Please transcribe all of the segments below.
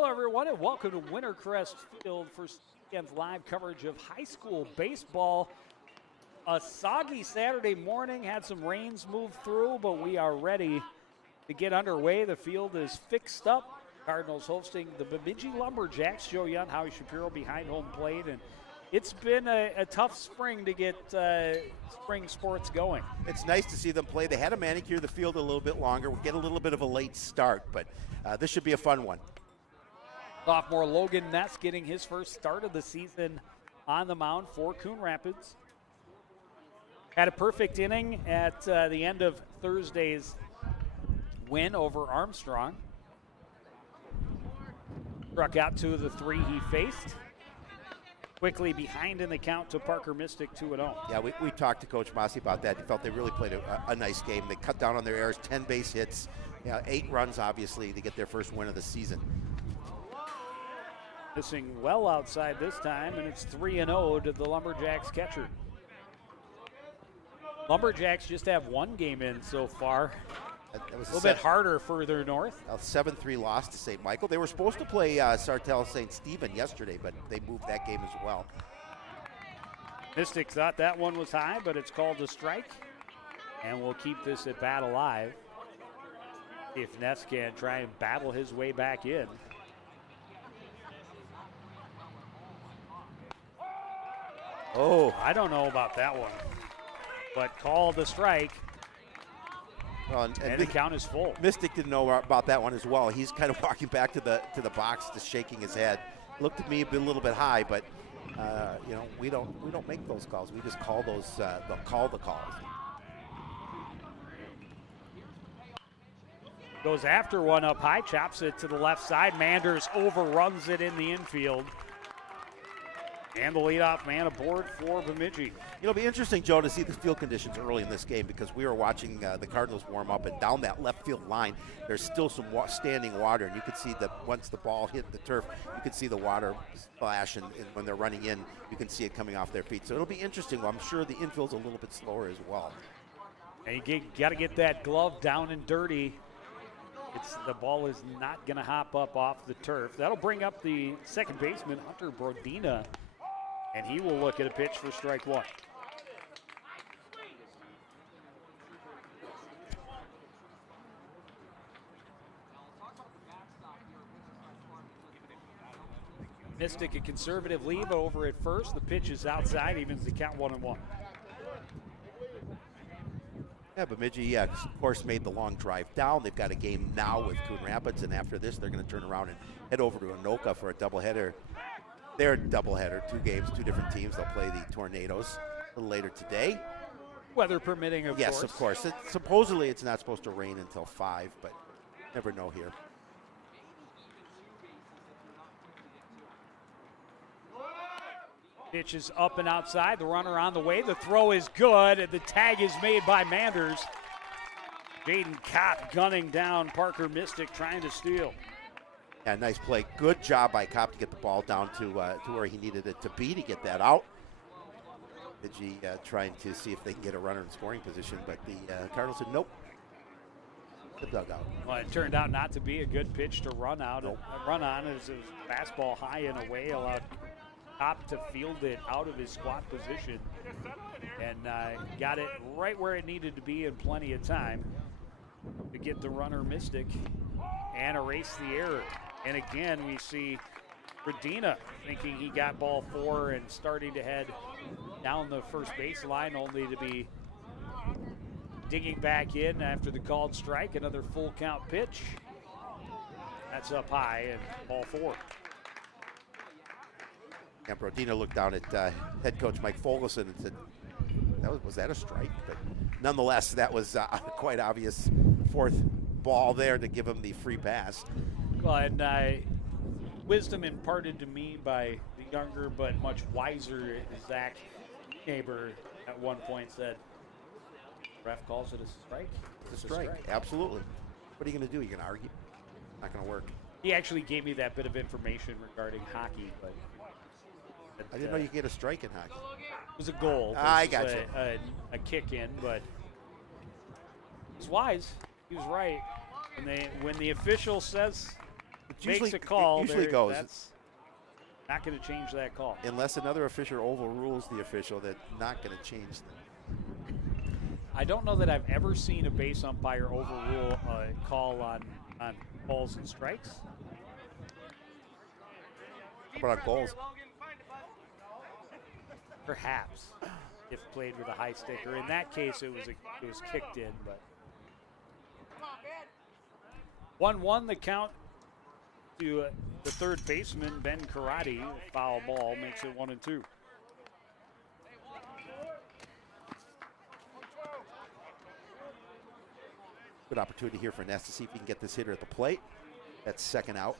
Hello, everyone, and welcome to Wintercrest Field for CN's live coverage of high school baseball. A soggy Saturday morning, had some rains move through, but we are ready to get underway. The field is fixed up. Cardinals hosting the Bemidji Lumberjacks. Joe Young, Howie Shapiro behind home plate, and it's been a tough spring to get spring sports going. It's nice to see them play. They had to manicure the field a little bit longer. We'll get a little bit of a late start, but this should be a fun one. Sophomore Logan Ness getting his first start of the season on the mound for Coon Rapids. Had a perfect inning at the end of Thursday's win over Armstrong. Struck out 2 of the 3 he faced. Quickly behind in the count to Parker Mystic, 2-0. Yeah, we talked to Coach Massey about that. He felt they really played a nice game. They cut down on their errors, 10 base hits, 8 runs, obviously, to get their first win of the season. Missing well outside this time, and it's 3-0 to the Lumberjacks catcher. Lumberjacks just have 1 game in so far. That was a little bit harder further north. A 7-3 loss to St. Michael. They were supposed to play Sartell St. Stephen yesterday, but they moved that game as well. Mystic thought that one was high, but it's called a strike. And we'll keep this at bat alive. If Ness can try and battle his way back in. Oh, I don't know about that one. But called a strike. Well, and the count is full. Mystic didn't know about that one as well. He's kind of walking back to the box, just shaking his head. Looked at me a little bit high, but we don't make those calls. We just call those call the calls. Goes after one up high, chops it to the left side. Manders overruns it in the infield. And the leadoff man aboard for Bemidji. It'll be interesting, Joe, to see the field conditions early in this game because we were watching the Cardinals warm up, and down that left field line, there's still some standing water, and you could see that once the ball hit the turf, you could see the water splash, and when they're running in, you can see it coming off their feet. So it'll be interesting. I'm sure the infield's a little bit slower as well. And you got to get that glove down and dirty. The ball is not going to hop up off the turf. That'll bring up the second baseman, Hunter Brodina. And he will look at a pitch for strike 1. Mystic a conservative lead over at first. The pitch is outside, evens the count 1-1. Yeah, Bemidji, of course, made the long drive down. They've got a game now with Coon Rapids, and after this, they're going to turn around and head over to Anoka for a doubleheader. They're a doubleheader, 2 games, 2 different teams. They'll play the Tornadoes a little later today. Weather permitting, of course. Yes, of course. Supposedly it's not supposed to rain until 5, but never know here. Pitch is up and outside. The runner on the way. The throw is good, and the tag is made by Manders. Jaden Kopp gunning down Parker Mystic, trying to steal. Yeah, nice play. Good job by Kopp to get the ball down to where he needed it to be to get that out. Bemidji trying to see if they can get a runner in scoring position, but the Cardinals said nope. The dugout. Well, it turned out not to be a good pitch to run out. Nope. Run on as it was fastball high and away, allowed Kopp to field it out of his squat position, and got it right where it needed to be in plenty of time to get the runner Mystic and erase the error. And again, we see Brodina thinking he got ball 4 and starting to head down the first baseline, only to be digging back in after the called strike. Another full count pitch. That's up high and ball 4. And Brodina looked down at head coach Mike Fogelson and said, was that a strike? But nonetheless, that was a quite obvious 4th ball there to give him the free pass. Well, and wisdom imparted to me by the younger but much wiser Zach Neighbor at one point said, ref calls it a strike. It's a strike, absolutely. What are you going to do? You're going to argue? Not going to work. He actually gave me that bit of information regarding hockey, but I didn't know you could get a strike in hockey. It was a goal. I got you. A kick in, but he was wise. He was right. When the official says makes a call, it usually goes. That's not going to change that call. Unless another official overrules the official, that's not going to change them. I don't know that I've ever seen a base umpire overrule a call on balls and strikes. How about on goals? Perhaps, if played with a high sticker. In that case, it was kicked in. But 1-1 the count to the third baseman Ben Karate. Foul ball makes it 1-2. Good opportunity here for Ness to see if he can get this hitter at the plate. That's second out.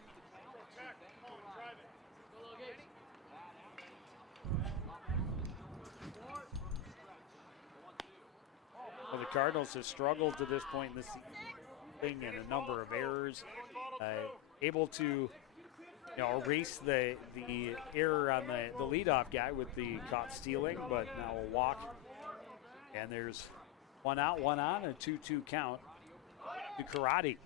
Well, the Cardinals have struggled to this point in this thing and a number of errors. Able to erase the error on the leadoff guy with the caught stealing, but now a walk. And there's 1 out, 1 on, a 2-2 count to Karate.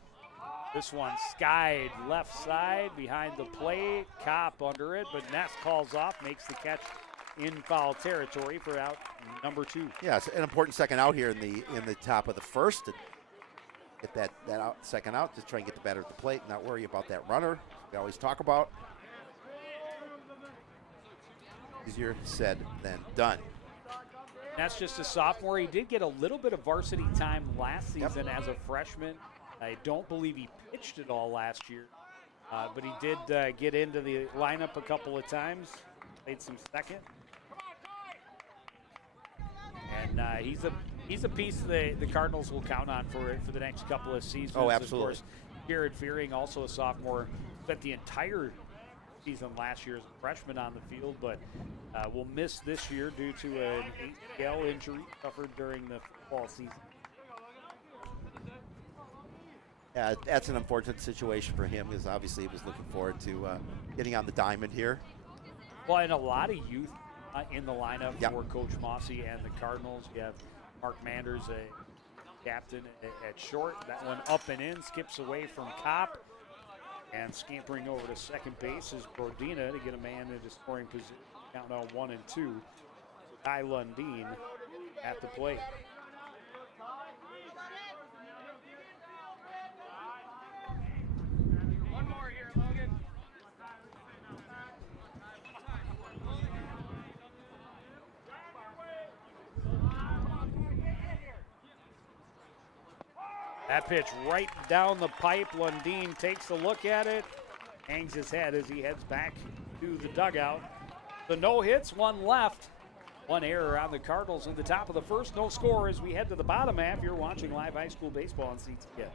This one skied left side behind the plate, Kopp under it, but Ness calls off, makes the catch in foul territory for out number 2. Yeah, it's an important second out here in the top of the first. To get that out, second out, just try and get the batter at the plate, not worry about that runner. We always talk about. Easier said than done. That's just a sophomore. He did get a little bit of varsity time last season as a freshman. I don't believe he pitched at all last year, but he did get into the lineup a couple of times, played some second. And he's a piece the Cardinals will count on for the next couple of seasons. Oh, absolutely. Of course, Jared Fearing, also a sophomore, spent the entire season last year as a freshman on the field, but will miss this year due to an ACL injury suffered during the fall season. Yeah, that's an unfortunate situation for him, because obviously he was looking forward to getting on the diamond here. Well, and a lot of youth in the lineup for Coach Mossy and the Cardinals. You have Mark Manders, a captain at short. That one up and in, skips away from Kopp. And scampering over to second base is Brodina to get a man into scoring position. Count on 1 and 2. Ty Lundeen at the plate. One more here, Logan. That pitch right down the pipe. Lundeen takes a look at it, hangs his head as he heads back to the dugout. The no hits, 1 left. 1 error on the Cardinals in the top of the first. No score as we head to the bottom half. You're watching live high school baseball on CTN.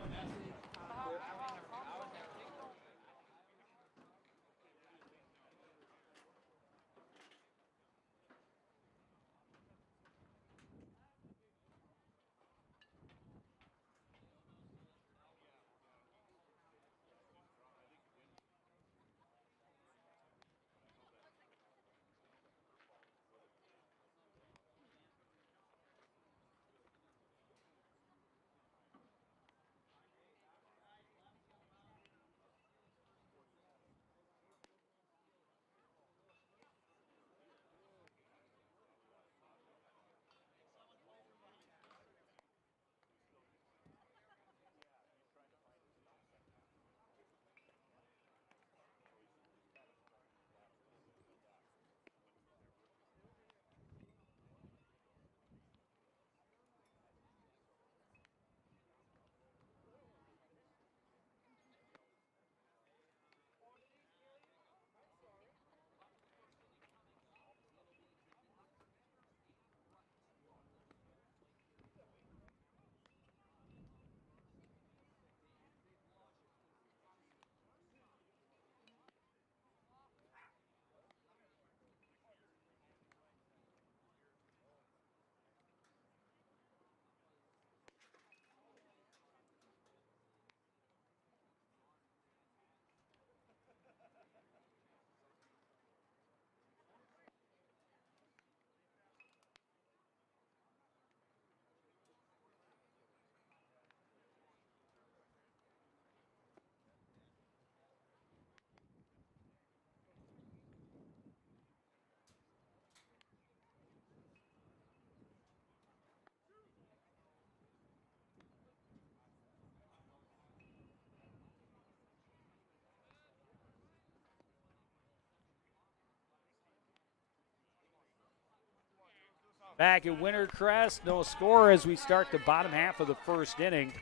Back at Wintercrest, no score as we start the bottom half of the first inning.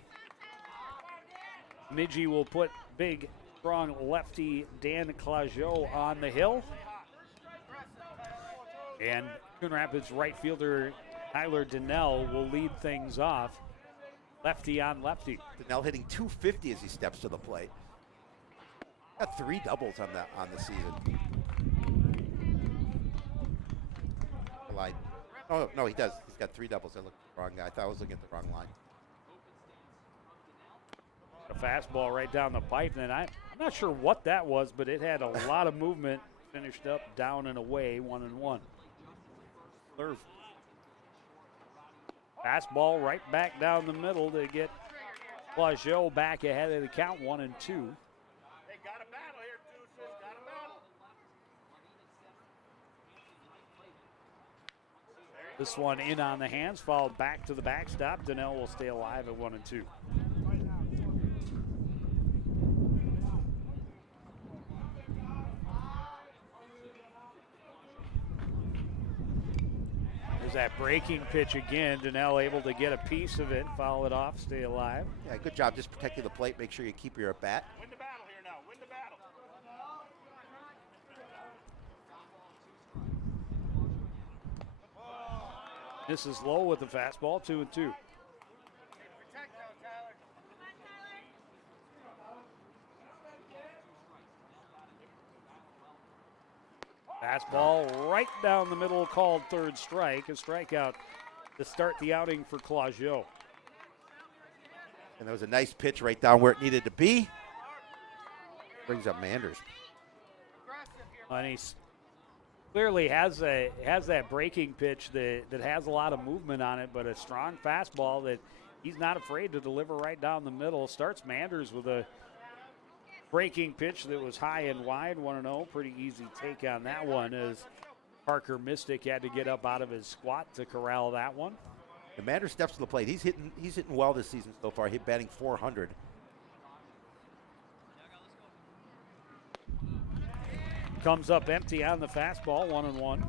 Bemidji will put big, strong lefty Dan Clageot on the hill. And Coon Rapids right fielder Tyler Donnell will lead things off. Lefty on lefty. Donnell hitting .250 as he steps to the plate. Got 3 doubles on the season. Line. Oh no, he does. He's got 3 doubles. I looked at the wrong guy. I thought I was looking at the wrong line. A fastball right down the pipe. And I'm not sure what that was, but it had a lot of movement. Finished up down and away, 1-1. Serve. Fastball right back down the middle to get Clageot back ahead of the count, 1-2. This one in on the hands, followed back to the backstop. Donnell will stay alive at 1-2. There's that breaking pitch again. Donnell able to get a piece of it, foul it off, stay alive. Yeah, good job just protecting the plate. Make sure you keep your at bat. Win the battle here now. Win the battle. This is low with the fastball, 2-2. Fastball right down the middle, called third strike. A strikeout to start the outing for Clageot. And that was a nice pitch right down where it needed to be. Brings up Manders. And he clearly has that breaking pitch that has a lot of movement on it, but a strong fastball that he's not afraid to deliver right down the middle. Starts Manders with a breaking pitch that was high and wide, 1-0. Pretty easy take on that one as Parker Mystic had to get up out of his squat to corral that one. And Manders steps to the plate. He's hitting well this season so far. He's batting .400. Comes up empty on the fastball, 1-1.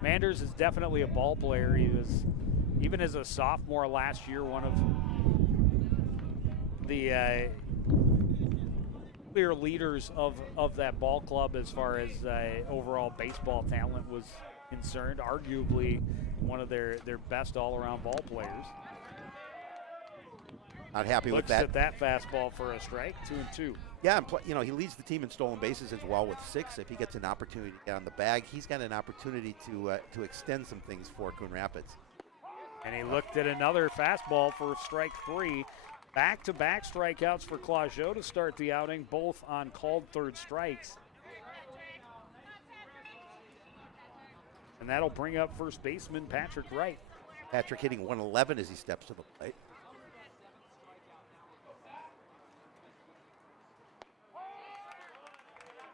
Manders is definitely a ball player. He was, even as a sophomore last year, one of the clear leaders of that ball club as far as overall baseball talent was concerned. Arguably one of their best all-around ball players. Not happy with Looks that. at that fastball for a strike, 2-2. Yeah, and he leads the team in stolen bases as well with 6. If he gets an opportunity to get on the bag, he's got an opportunity to extend some things for Coon Rapids. And he looked at another fastball for strike 3. Back-to-back strikeouts for Clageot to start the outing, both on called third strikes. And that'll bring up first baseman Patrick Wright. Patrick hitting 111 as he steps to the plate.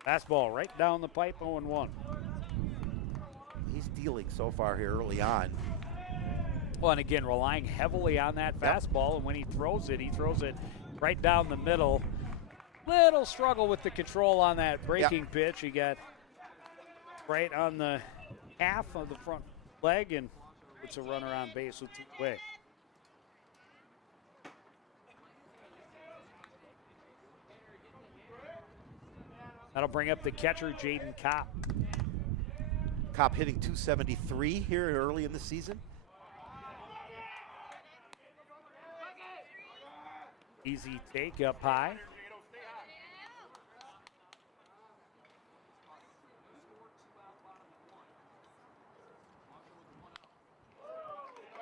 Fastball right down the pipe, 0-1. He's dealing so far here early on. Well, and again, relying heavily on that fastball, and when he throws it right down the middle. Little struggle with the control on that breaking pitch. He got right on the half of the front leg and puts a runner on base with 2 away. That'll bring up the catcher, Jaden Kopp. Kopp hitting 273 here early in the season. Easy take up high.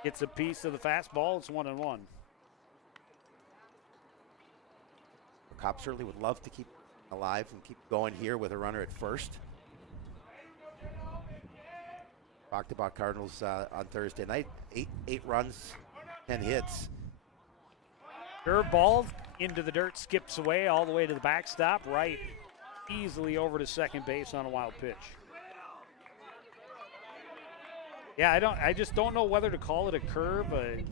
Gets a piece of the fastball. It's 1-1. Kopp certainly would love to keep alive and keep going here with a runner at first. Talked about Cardinals on Thursday night. Eight runs, 10 hits. Curveball into the dirt, skips away all the way to the backstop. Right, easily over to second base on a wild pitch. Yeah, I just don't know whether to call it a curve, a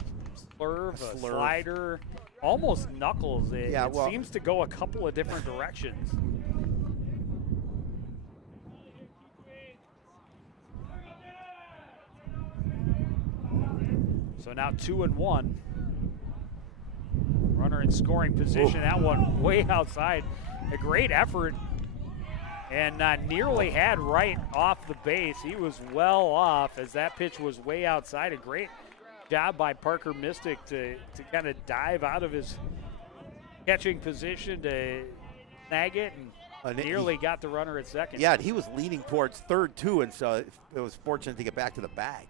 slurve, a slider, almost knuckles. It seems to go a couple of different directions. So now 2-1. Runner in scoring position. That one way outside. A great effort. And nearly had right off the base. He was well off as that pitch was way outside. A great job by Parker Mystic to kind of dive out of his catching position to snag it and nearly got the runner at second. Yeah, and he was leaning towards third too, and so it was fortunate to get back to the bag.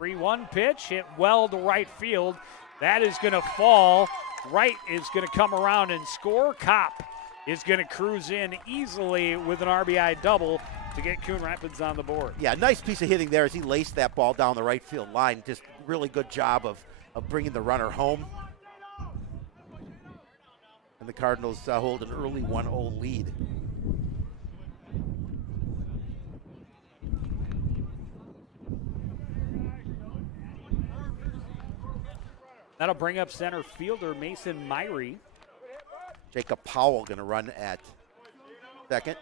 3-1 pitch hit well to right field. That is going to fall. Wright is going to come around and score. Kopp is going to cruise in easily with an RBI double to get Coon Rapids on the board. Yeah, nice piece of hitting there as he laced that ball down the right field line. Just really good job of bringing the runner home. And the Cardinals hold an early 1-0 lead. That'll bring up center fielder Mason Myrie. Jacob Powell going to run at second.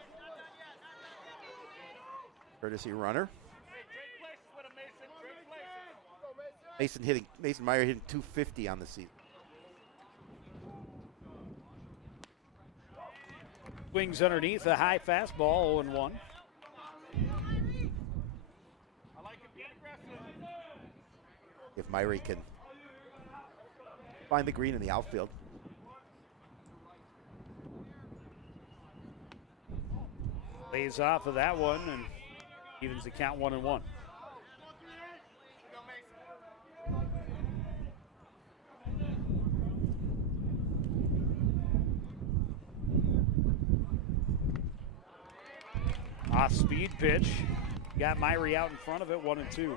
Courtesy runner. Mason Myrie hitting 250 on the season. Swings underneath, a high fastball, 0-1. If Myrie can find the green in the outfield. Lays off of that one and evens the count 1-1. Off-speed pitch. Got Myrie out in front of it, 1-2.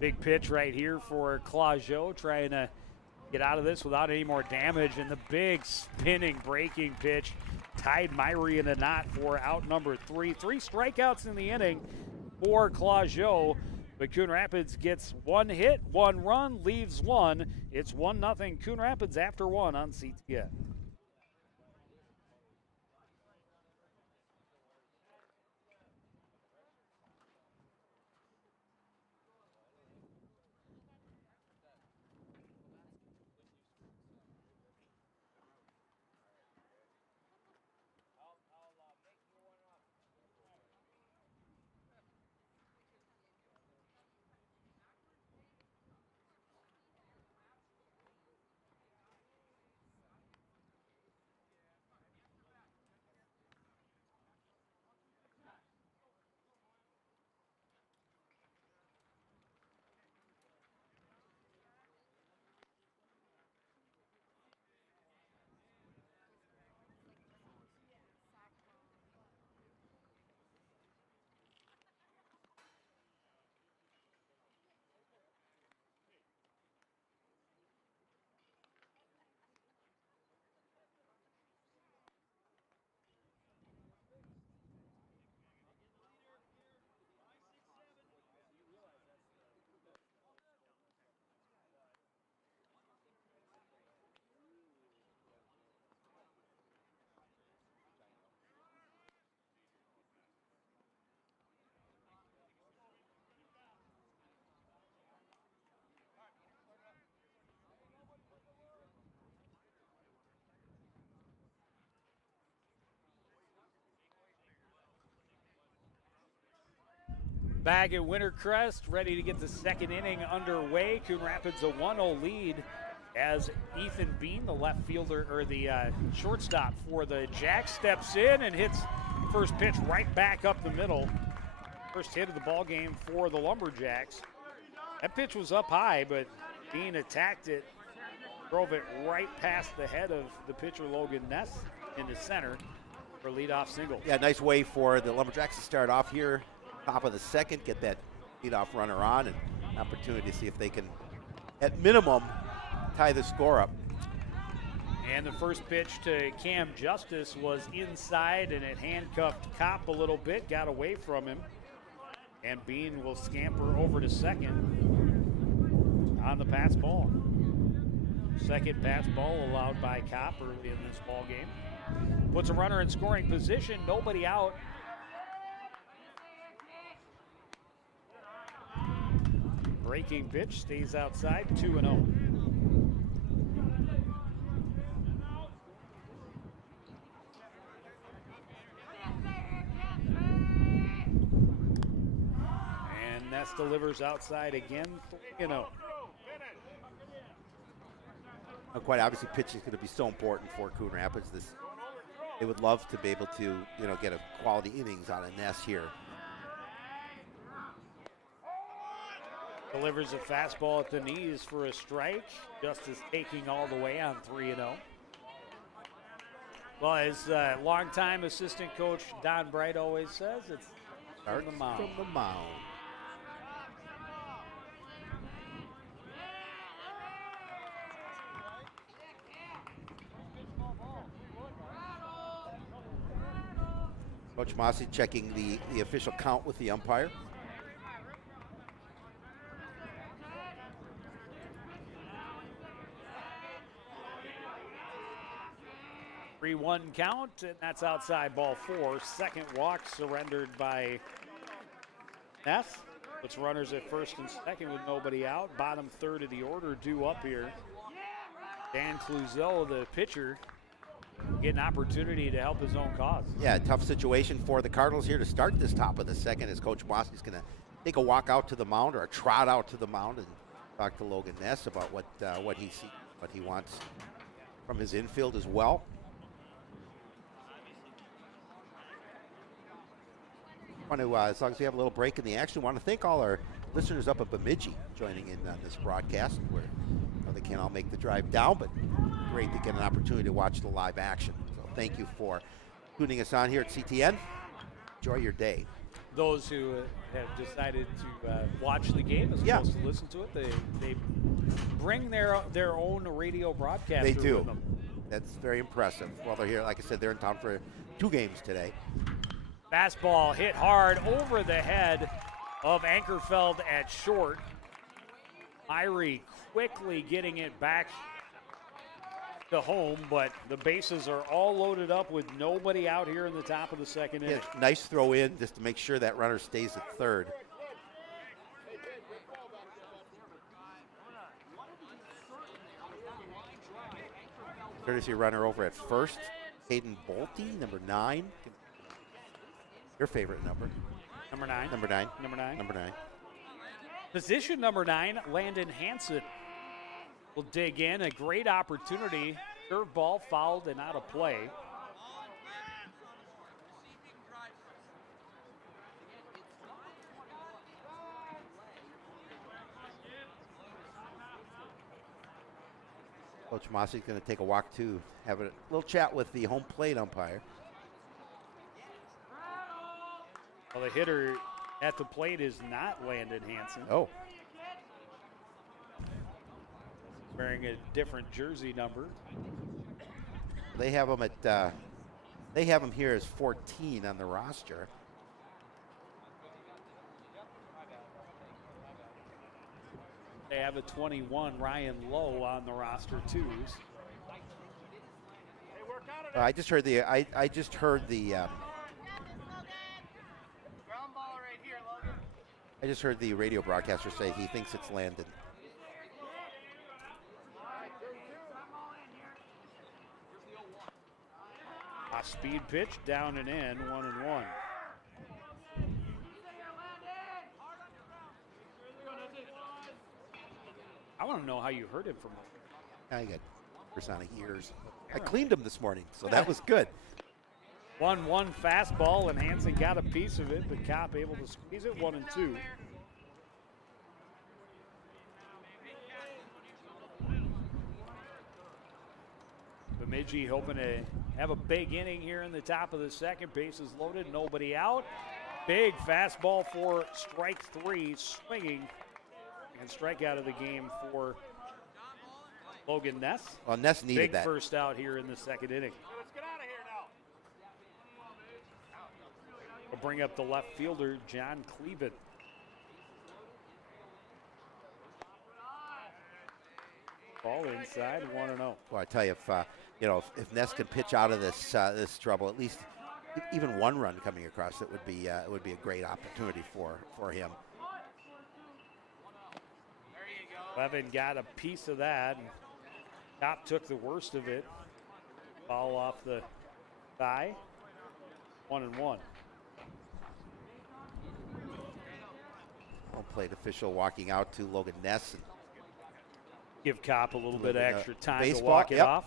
Big pitch right here for Claudio, trying to get out of this without any more damage. And the big spinning breaking pitch tied Myrie in a knot for out number 3. 3 strikeouts in the inning for Claudio. But Coon Rapids gets 1 hit, 1 run, leaves 1. It's 1-0 Coon Rapids after 1 on CTN. Back at Wintercrest, ready to get the second inning underway. Coon Rapids a 1-0 lead as Ethan Bean, the left fielder, or the shortstop for the Jacks, steps in and hits first pitch right back up the middle. First hit of the ball game for the Lumberjacks. That pitch was up high, but Bean attacked it, drove it right past the head of the pitcher Logan Ness into center for a leadoff single. Yeah, nice way for the Lumberjacks to start off here. Top of the second, get that leadoff runner on, and opportunity to see if they can, at minimum, tie the score up. And the first pitch to Cam Justice was inside, and it handcuffed Kopp a little bit, got away from him. And Bean will scamper over to second on the pass ball. Second pass ball allowed by Kopp early in this ball game. Puts a runner in scoring position, nobody out. Breaking pitch stays outside, 2-0. And Ness delivers outside again, 3-0. Quite obviously, pitching is going to be so important for Coon Rapids. They would love to be able to, get a quality innings out of Ness here. Delivers a fastball at the knees for a strike. Justice taking all the way on 3-0. Well, as longtime assistant coach Don Bright always says, it's from the mound. From the mound. Coach Mossy checking the official count with the umpire. 3-1 count, and that's outside ball 4. Second walk surrendered by Ness. Puts runners at first and second with nobody out. Bottom third of the order due up here. Dan Cluzel, the pitcher, get an opportunity to help his own cause. Yeah, tough situation for the Cardinals here to start this top of the second, as Coach Mossy's going to take a walk out to the mound, or a trot out to the mound, and talk to Logan Ness about what he sees, what he wants from his infield as well. Want to, as long as we have a little break in the action, want to thank all our listeners up at Bemidji joining in on this broadcast, where they can't all make the drive down, but great to get an opportunity to watch the live action. So thank you for tuning us on here at CTN. Enjoy your day. Those who have decided to watch the game as opposed to listen to it, they bring their own radio broadcaster. They do. With them. That's very impressive. Well, they're here, like I said, they're in town for 2 games today. Fastball hit hard over the head of Ankerfeld at short. Myrie quickly getting it back to home, but the bases are all loaded up with nobody out here in the top of the second inning. Nice throw in just to make sure that runner stays at third. Courtesy runner over at first. Hayden Bolte, number 9. Your favorite number? Number 9. Number 9. Number 9. Number 9. Position number 9, Landon Hansen will dig in. A great opportunity. Curveball fouled and out of play. Coach Mossy is going to take a walk to have a little chat with the home plate umpire. Well, the hitter at the plate is not Landon Hansen. Oh. Wearing a different jersey number. They have him at. They have him here as 14 on the roster. They have a 21, Ryan Lowe, on the roster too. I just heard the. I just heard the. I just heard the radio broadcaster say he thinks it's Landon. A speed pitch, down and in, 1-1. I want to know how you heard him from. I got supersonic ears. I cleaned them this morning, so that was good. 1-1 fastball, and Hansen got a piece of it, but Kopp able to squeeze it, 1-2. Bemidji hoping to have a big inning here in the top of the second. Bases loaded, nobody out. Big fastball for strike 3, swinging, and strikeout of the game for Logan Ness. Well, Ness needed big that. First out here in the second inning. Let's get out of here now. We'll bring up the left fielder, John Cleveland. Ball inside, 1-0. Well, I tell you, if Ness can pitch out of this trouble, at least even one run coming across, it would be a great opportunity for him. Levin got a piece of that, and Top took the worst of it. Ball off the thigh, 1-1. Home plate official walking out to Logan Ness and give Kopp a little bit of extra time baseball, to walk it off.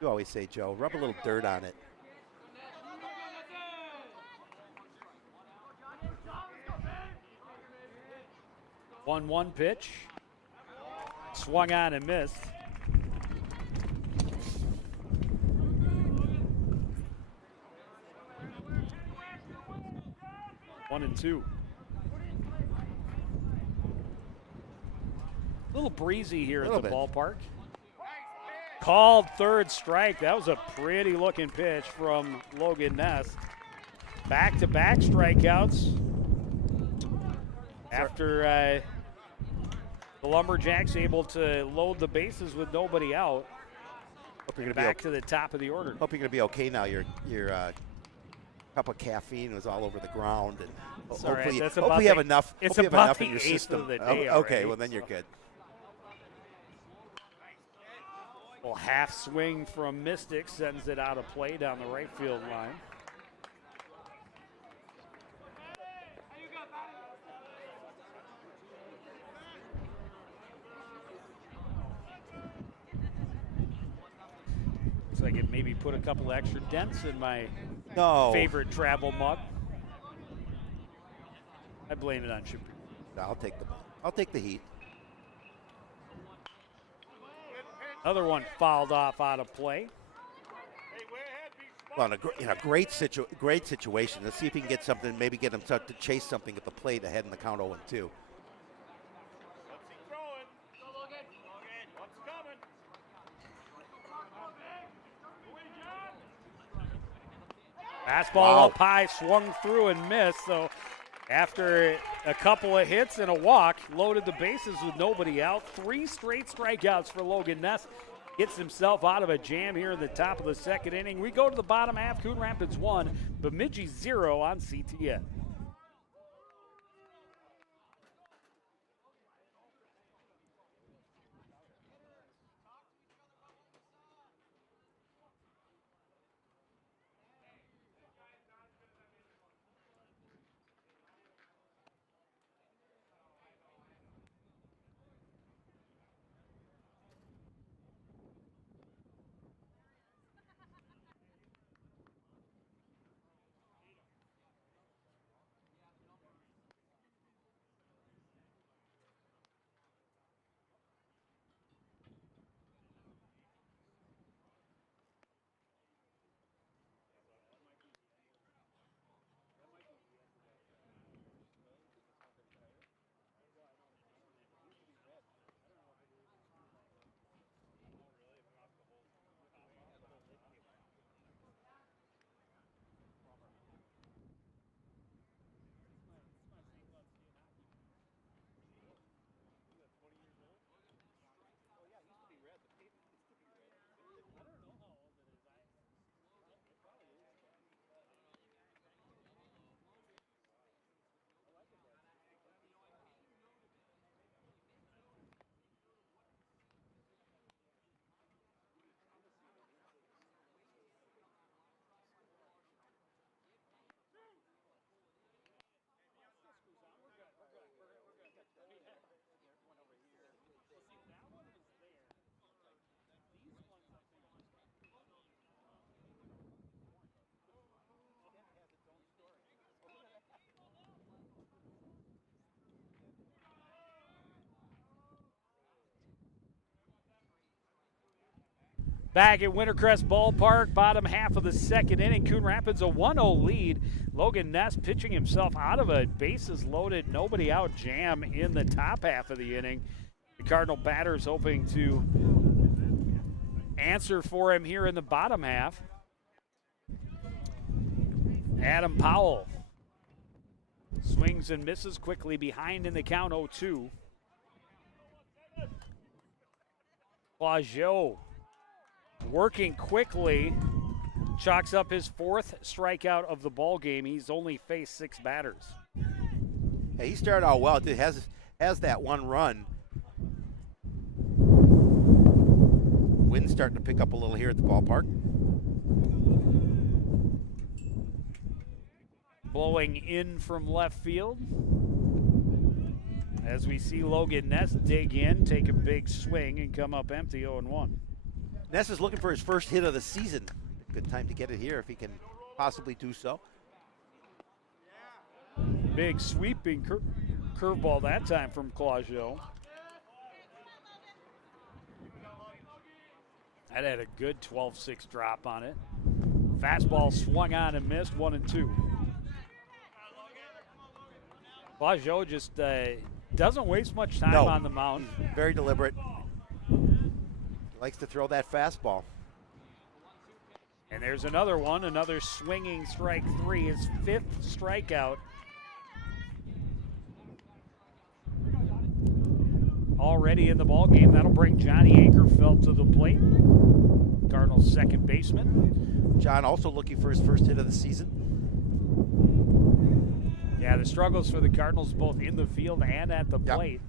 You always say, Joe, rub a little dirt on it. One pitch. Swung on and missed. One and two. A little breezy here at the ballpark. Called third strike. That was a pretty looking pitch from Logan Ness. Back-to-back strikeouts after the Lumberjacks able to load the bases with nobody out. Hope you're gonna back to the top of the order. Hope you're going to be okay now. Your cup of caffeine was all over the ground, and hopefully you have enough. It's about about the the in your eighth system. of the day okay, well then you're good. Well, half swing from Mystic sends it out of play down the right field line. Looks like it maybe put a couple extra dents in my favorite travel mug. I blame it on Shapiro. I'll take the heat. Another one fouled off out of play. Well, in a great situation. Let's see if he can get something, maybe get him to chase something at the plate ahead in the count 0-2. Fastball up high, swung through and missed. So after a couple of hits and a walk, loaded the bases with nobody out. 3 straight strikeouts for Logan Ness. Gets himself out of a jam here in the top of the second inning. We go to the bottom half. Coon Rapids 1, Bemidji 0 on CTN. Back at Wintercrest Ballpark, bottom half of the second inning. Coon Rapids a 1-0 lead. Logan Ness pitching himself out of a bases loaded, nobody out jam in the top half of the inning. The Cardinal batters hoping to answer for him here in the bottom half. Adam Powell swings and misses, quickly behind in the count, 0-2. Claudio working quickly, chalks up his 4th strikeout of the ball game. He's only faced 6 batters. Yeah, he started out well. It has that one run. Wind's starting to pick up a little here at the ballpark. Blowing in from left field as we see Logan Ness dig in, take a big swing, and come up empty, 0-1. Ness is looking for his first hit of the season. Good time to get it here if he can possibly do so. Big sweeping curveball that time from Claudio. That had a good 12-6 drop on it. Fastball swung on and missed, 1-2. Claudio just doesn't waste much time on the mound. Very deliberate. Likes to throw that fastball. And there's another one, another swinging strike 3, his 5th strikeout. Already in the ball game. That'll bring Johnny Ankerfeld to the plate. Cardinals' second baseman. John also looking for his first hit of the season. Yeah, the struggles for the Cardinals both in the field and at the plate.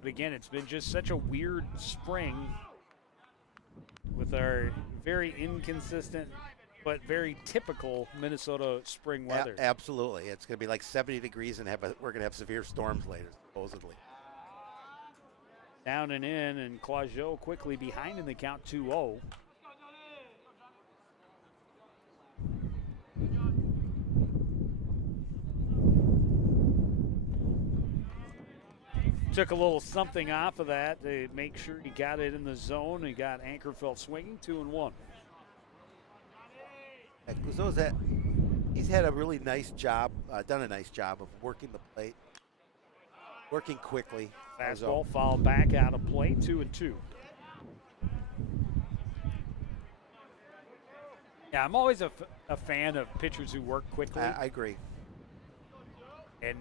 But again, it's been just such a weird spring with our very inconsistent but very typical Minnesota spring weather. Absolutely. It's going to be like 70 degrees and we're going to have severe storms later, supposedly. Down and in, and Claudio quickly behind in the count, 2-0. Took a little something off of that to make sure he got it in the zone. He got Ankerfeld swinging, 2-1. He's had a really nice job, done a nice job of working the plate, working quickly. Fastball fouled back out of play, 2-2. Yeah, I'm always a fan of pitchers who work quickly. I agree. And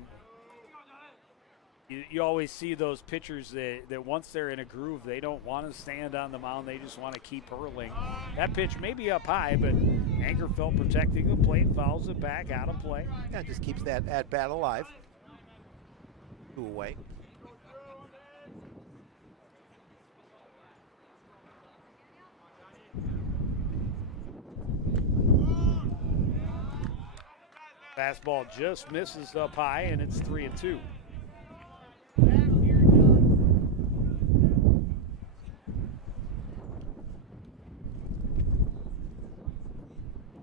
you always see those pitchers that once they're in a groove, they don't want to stand on the mound. They just want to keep hurling. That pitch may be up high, but Ankerfeld protecting the plate, fouls it back out of play. Yeah, just keeps that at-bat alive. 2 away. Fastball just misses up high, and it's 3-2.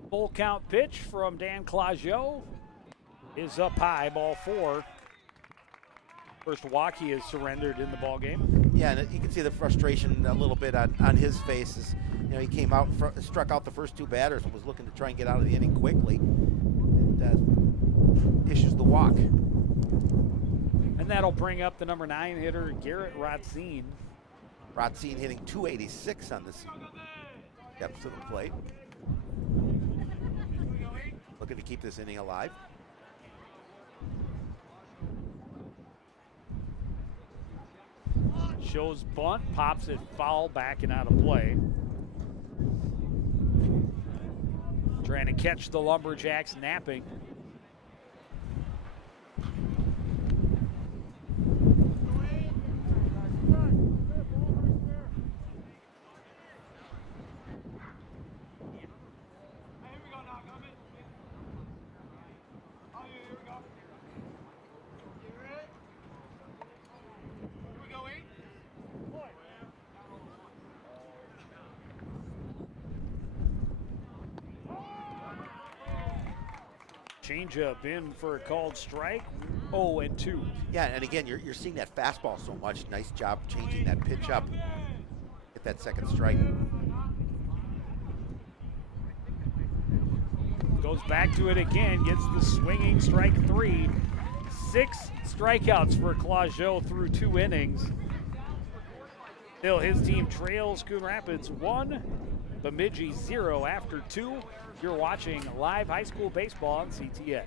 Full count pitch from Dan Claudio is up high, ball 4. First walk he has surrendered in the ball game. Yeah, and you can see the frustration a little bit on his face. As, he came out, struck out the first 2 batters, and was looking to try and get out of the inning quickly. And issues the walk. And that'll bring up the number 9 hitter, Garrett Rotzine. Rotzine hitting 286 on this steps to the plate. Looking to keep this inning alive. Shows bunt, pops it foul back and out of play. Trying to catch the Lumberjacks napping. Changeup in for a called strike, 0-2. Yeah, and again, you're seeing that fastball so much. Nice job changing that pitch up. Get that second strike. Goes back to it again, gets the swinging strike 3. 6 strikeouts for Claudio through 2 innings. Still, his team trails Coon Rapids 1, Bemidji 0 after 2. You're watching live high school baseball on CTN.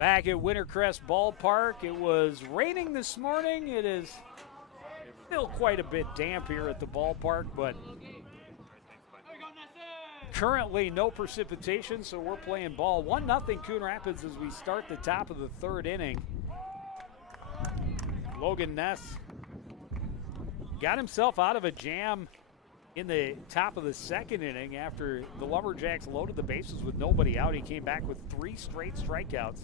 Back at Wintercrest Ballpark, it was raining this morning. It is still quite a bit damp here at the ballpark, but currently no precipitation, so we're playing ball. 1-0 Coon Rapids as we start the top of the third inning. Logan Ness got himself out of a jam in the top of the second inning after the Lumberjacks loaded the bases with nobody out. He came back with 3 straight strikeouts,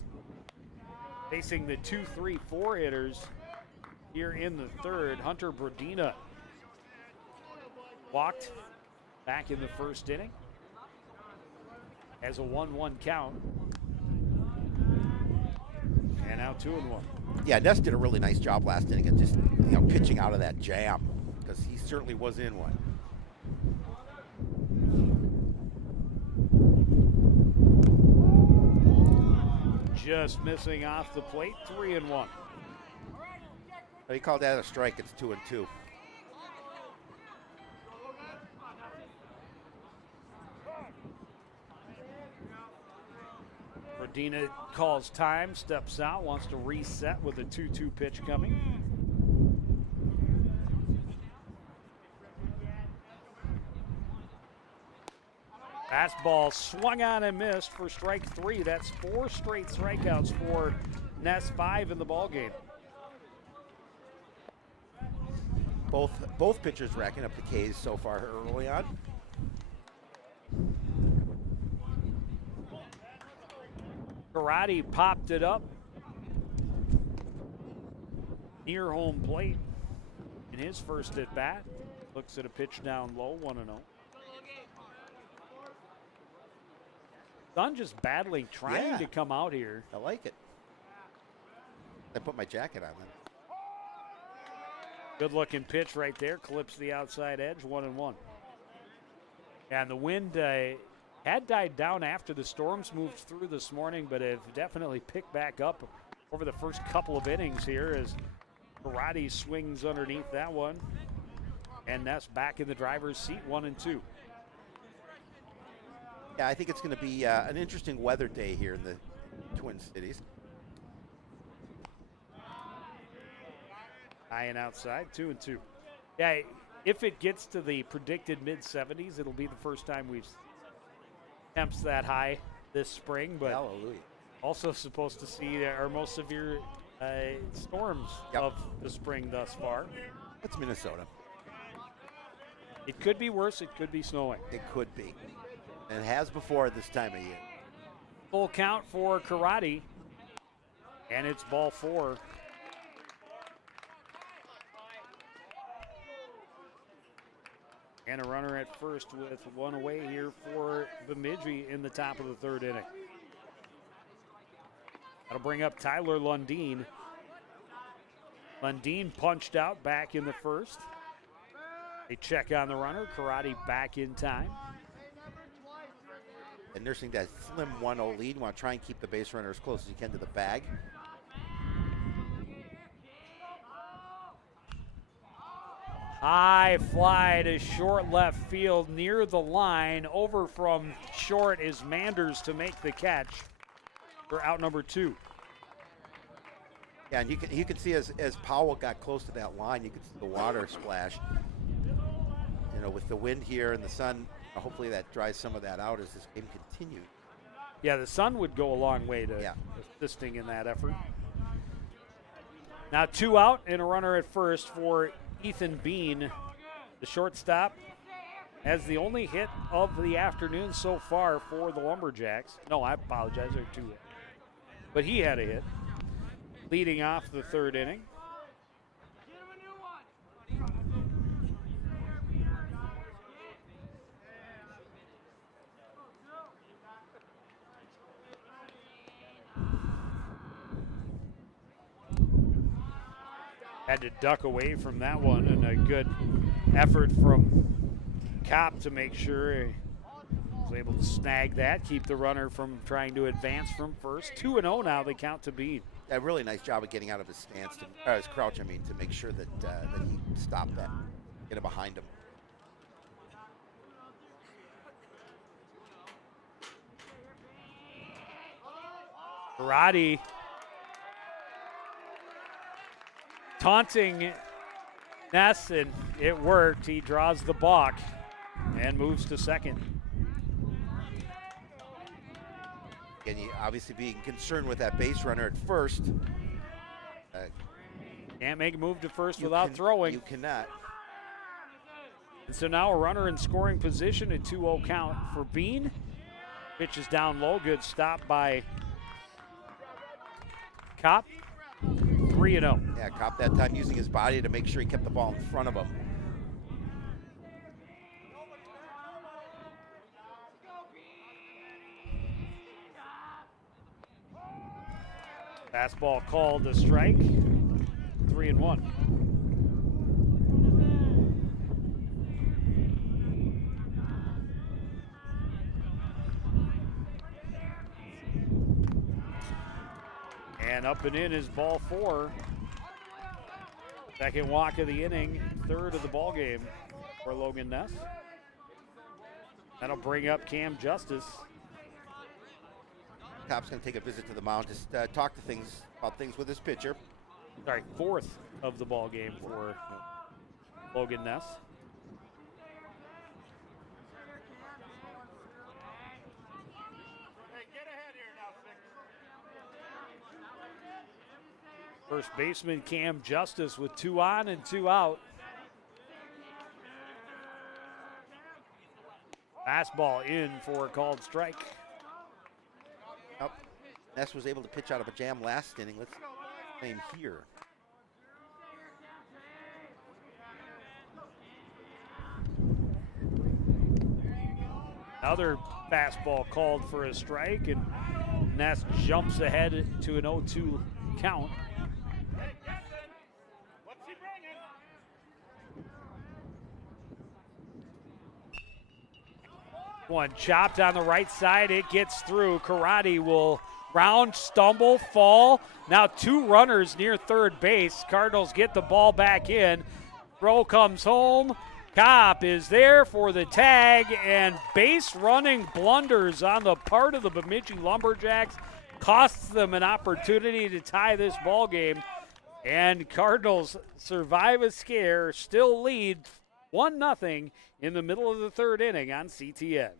facing the 2-3-4 hitters here in the third. Hunter Brodina walked back in the first inning as a 1-1 count. And now 2-1. Yeah, Ness did a really nice job last inning at just pitching out of that jam, because he certainly was in one. Just missing off the plate, 3-1. He called that a strike. It's 2-2. Rodina calls time, steps out, wants to reset with a 2-2 pitch coming. Fastball swung on and missed for strike 3. That's 4 straight strikeouts for Ness, 5 in the ballgame. Both pitchers racking up the Ks so far early on. Karate popped it up near home plate in his first at bat. Looks at a pitch down low, 1-0. Sun just battling, trying to come out here. I like it. I put my jacket on then. Good looking pitch right there. Clips the outside edge, 1-1. And the wind had died down after the storms moved through this morning, but have definitely picked back up over the first couple of innings here as Karate swings underneath that one. And that's back in the driver's seat, 1-2. Yeah, I think it's going to be an interesting weather day here in the Twin Cities. High and outside, 2-2. Yeah, if it gets to the predicted mid-70s, it'll be the first time we've temps that high this spring. But hallelujah. Also supposed to see our most severe storms of the spring thus far. That's Minnesota. It could be worse. It could be snowing. It could be. And it has before this time of year. Full count for Karate. And it's ball 4. And a runner at first with 1 away here for Bemidji in the top of the third inning. That'll bring up Tyler Lundeen. Lundeen punched out back in the first. They check on the runner. Karate back in time. And nursing that slim 1-0 lead. You want to try and keep the base runner as close as you can to the bag. High fly to short left field near the line. Over from short is Manders to make the catch for out number 2. Yeah, and you can see as Powell got close to that line, you could see the water splash. You know, with the wind here and the sun, hopefully that dries some of that out as this game continues. Yeah, the sun would go a long way to assisting in that effort. Now 2 out and a runner at first for Ethan Bean. The shortstop has the only hit of the afternoon so far for the Lumberjacks. No, I apologize, there are 2 hits. But he had a hit leading off the 3rd inning. Had to duck away from that one, and a good effort from Kopp to make sure he was able to snag that, keep the runner from trying to advance from first. 2-0 now, they count to Bean. A really nice job of getting out of his stance, his crouch, to make sure that he stopped that, get it behind him. Karate taunting Ness, and it worked. He draws the balk and moves to second. And you obviously being concerned with that base runner at first. Can't make a move to first without throwing. You cannot. And so now a runner in scoring position, a 2-0 count for Bean. Pitch is down low, good stop by Kopp. 3-0. Yeah, Kopp that time using his body to make sure he kept the ball in front of him. Fastball called a strike. 3-1. And up and in is ball 4. Second walk of the inning, 3rd of the ball game for Logan Ness. That'll bring up Cam Justice. Kopp's going to take a visit to the mound to talk about things with his pitcher. Sorry, 4th of the ball game for Logan Ness. Hey, get ahead here now, Six. First baseman Cam Justice with 2 on and 2 out. Fastball in for a called strike. Ness was able to pitch out of a jam last inning. Let's claim here. Another fastball called for a strike, and Ness jumps ahead to an 0-2 count. Hey, Captain, what's he bringing? One chopped on the right side. It gets through. Karate will round, stumble, fall. Now 2 runners near third base. Cardinals get the ball back in. Throw comes home. Kopp is there for the tag, and base running blunders on the part of the Bemidji Lumberjacks costs them an opportunity to tie this ball game. And Cardinals survive a scare, still lead 1-0 in the middle of the 3rd inning on CTN.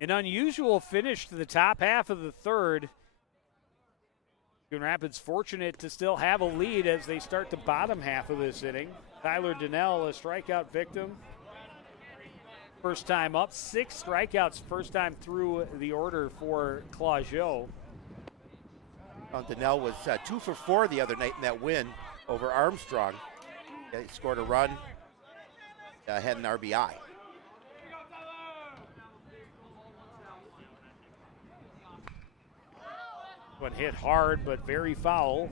An unusual finish to the top half of the third. Coon Rapids fortunate to still have a lead as they start the bottom half of this inning. Tyler Donnell, a strikeout victim. First time up, 6 strikeouts, first time through the order for Claudio. Donnell was 2 for 4 the other night in that win over Armstrong. He scored a run, had an RBI. But hit hard, but very foul.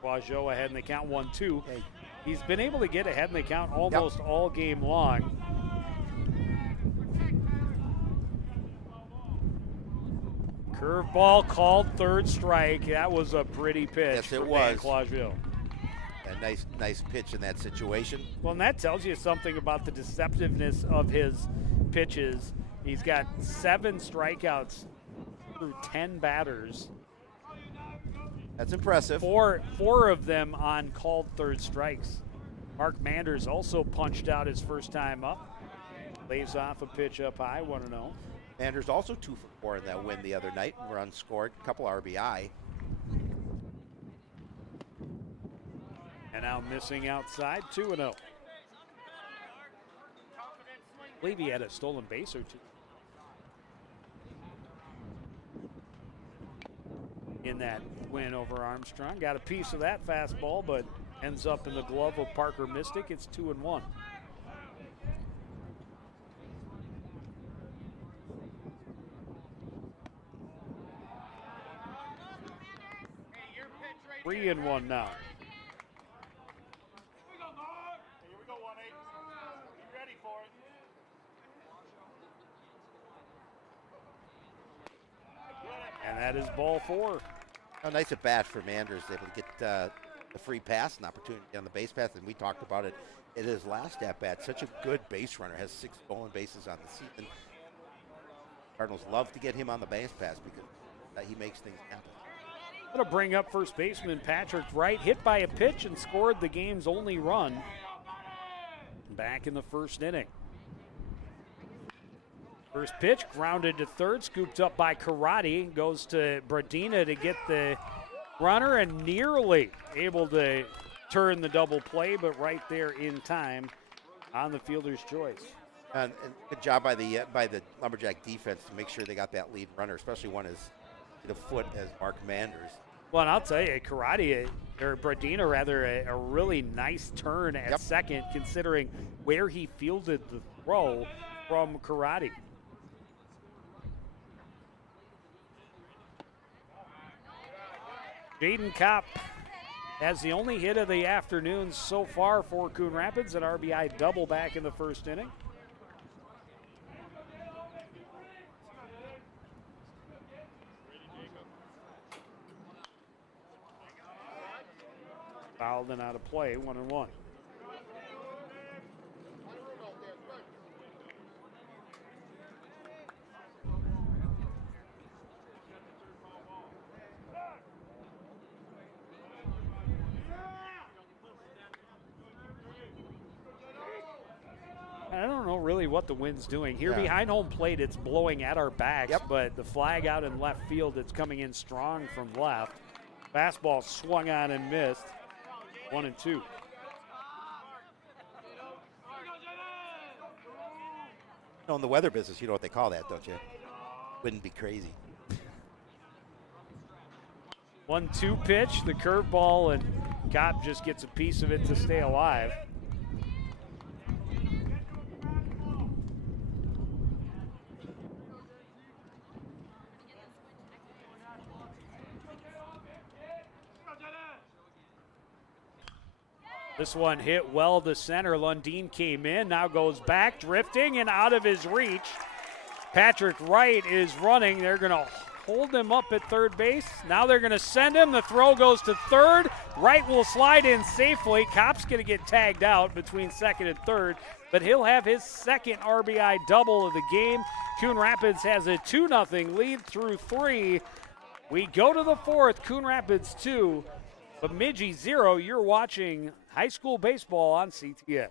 Claudio ahead in the count, 1-2. Hey. He's been able to get ahead in the count almost all game long. Curveball called, third strike. That was a pretty pitch. Yes, it for was. Claudio. A nice pitch in that situation. Well, and that tells you something about the deceptiveness of his pitches. He's got 7 strikeouts through 10 batters. That's impressive. Four of them on called third strikes. Mark Manders also punched out his first time up. Lays off a pitch up high, 1-0. Manders also 2 for 4 in that win the other night. Run scored, a couple RBI. And now missing outside, 2-0. I believe he had a stolen base or two in that win over Armstrong. Got a piece of that fastball, but ends up in the glove of Parker Mystic. It's 2-1. Three and one now. Here we go, 1-8. Be ready for it. And that is ball 4. A nice at bat for Manders, able to get the free pass, an opportunity on the base path, and we talked about it in his last at bat. Such a good base runner, has 6 stolen bases on the season. Cardinals love to get him on the base pass because he makes things happen. Going to bring up first baseman Patrick Wright, hit by a pitch and scored the game's only run back in the first inning. First pitch grounded to third, scooped up by Karate, goes to Bradina to get the runner and nearly able to turn the double play, but right there in time on the fielder's choice. And good job by the Lumberjack defense to make sure they got that lead runner, especially one as the foot as Mark Manders. Well, and I'll tell you, Bradina rather, a really nice turn at second, considering where he fielded the throw from Karate. Jaden Kopp has the only hit of the afternoon so far for Coon Rapids, an RBI double back in the first inning. Fouled and out of play, 1-1. I don't know really what the wind's doing. Here behind home plate, it's blowing at our backs, but the flag out in left field, it's coming in strong from left. Fastball swung on and missed. 1-2. In the weather business, you know what they call that, don't you? Wouldn't be crazy. 1-2 pitch, the curveball, and Kopp just gets a piece of it to stay alive. This one hit well to center. Lundeen came in, now goes back, drifting and out of his reach. Patrick Wright is running. They're going to hold him up at third base. Now they're going to send him. The throw goes to third. Wright will slide in safely. Kopp's going to get tagged out between second and third, but he'll have his second RBI double of the game. Coon Rapids has a 2-0 lead through 3. We go to the fourth. Coon Rapids 2, Bemidji 0. You're watching high school baseball on CTN.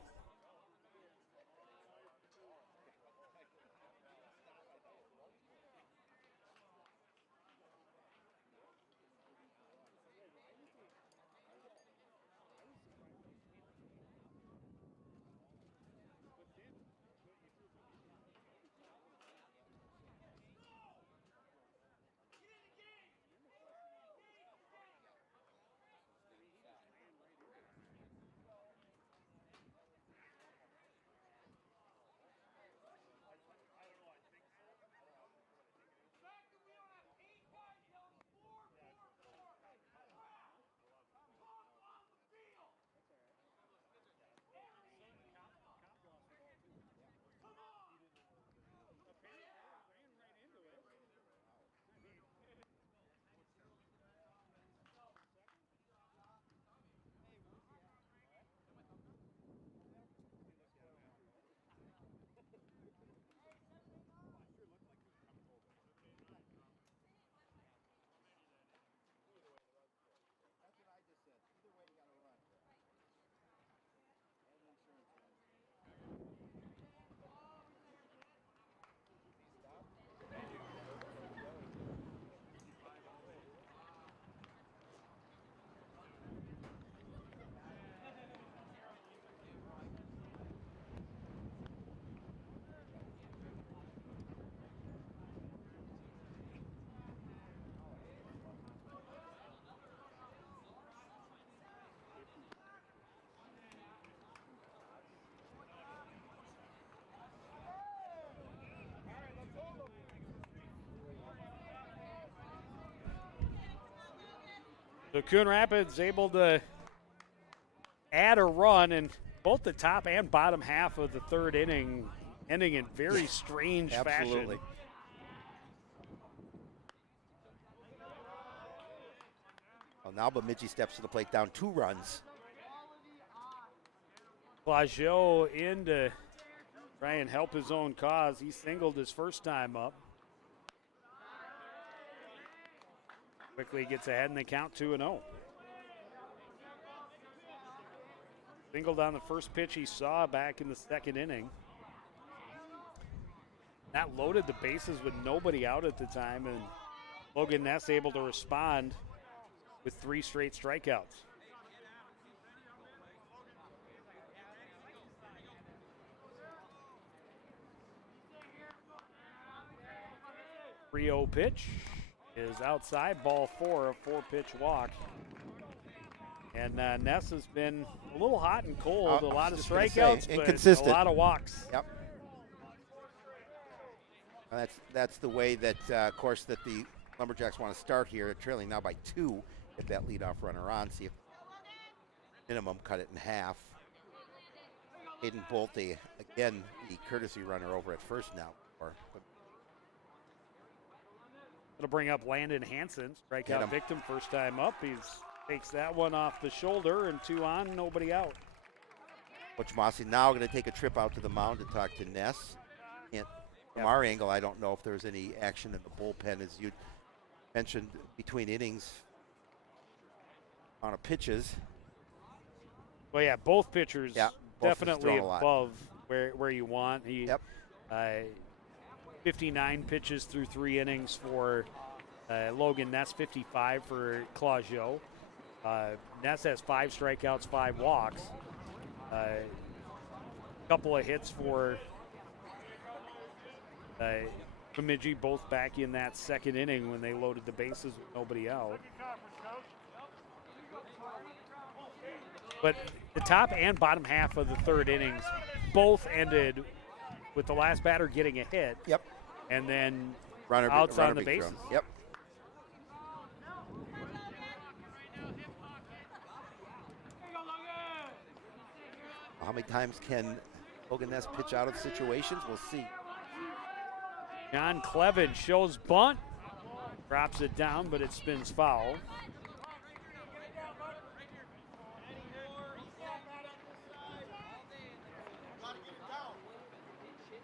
So Coon Rapids able to add a run in both the top and bottom half of the third inning, ending in very strange Absolutely. fashion. Well, now Bemidji steps to the plate down 2 runs. Claudio in to try and help his own cause. He singled his first time up. Quickly gets ahead in the count 2-0. Singled on the first pitch he saw back in the second inning. That loaded the bases with nobody out at the time, and Logan Ness able to respond with 3 straight strikeouts. Three-0 pitch is outside, ball 4, a 4-pitch walk. And Ness has been a little hot and cold, a lot of strikeouts, but inconsistent. a lot of walks. Yep. That's the way that, of course, that the Lumberjacks want to start here, trailing now by 2. Get that leadoff runner on, see if minimum cut it in half. Hayden Bolte, again, the courtesy runner over at first now. It'll bring up Landon Hansen, strikeout victim first time up. He takes that one off the shoulder, and 2 on, nobody out. Coach Mossy now going to take a trip out to the mound to talk to Ness. From our angle, I don't know if there's any action in the bullpen, as you mentioned, between innings on a pitches. Well, yeah, both pitchers definitely both above where you want. 59 pitches through 3 innings for Logan Ness, 55 for Claudio. Ness has 5 strikeouts, 5 walks. Couple of hits for Bemidji, both back in that second inning when they loaded the bases with nobody out. But the top and bottom half of the third innings both ended with the last batter getting a hit. Yep. And then runner on the bases. Thrown. Yep. How many times can Logan Ness pitch out of situations? We'll see. John Clevin shows bunt. Drops it down, but it spins foul.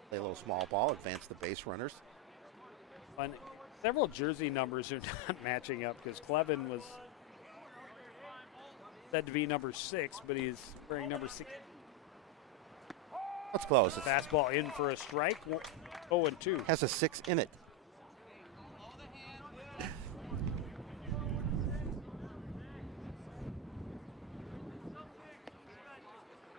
Play a little small ball, advance the base runners. And several jersey numbers are not matching up because Clevin was said to be number 6, but he's wearing number 6. That's close. Fastball in for a strike. 0-2. Has a 6 in it.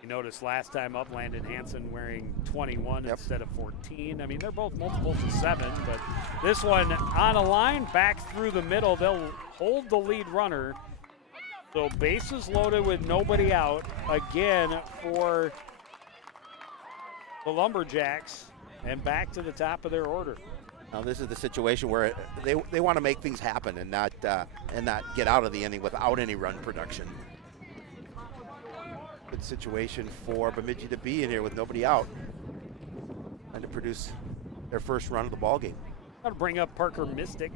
You notice last time up, Landon Hansen wearing 21 instead of 14. I mean, they're both multiples of 7, but this one on a line, back through the middle. They'll hold the lead runner. So bases loaded with nobody out again for the Lumberjacks, and back to the top of their order. Now this is the situation where they want to make things happen and not get out of the inning without any run production. Good situation for Bemidji to be in here with nobody out and to produce their first run of the ball game. Got to bring up Parker Mystic.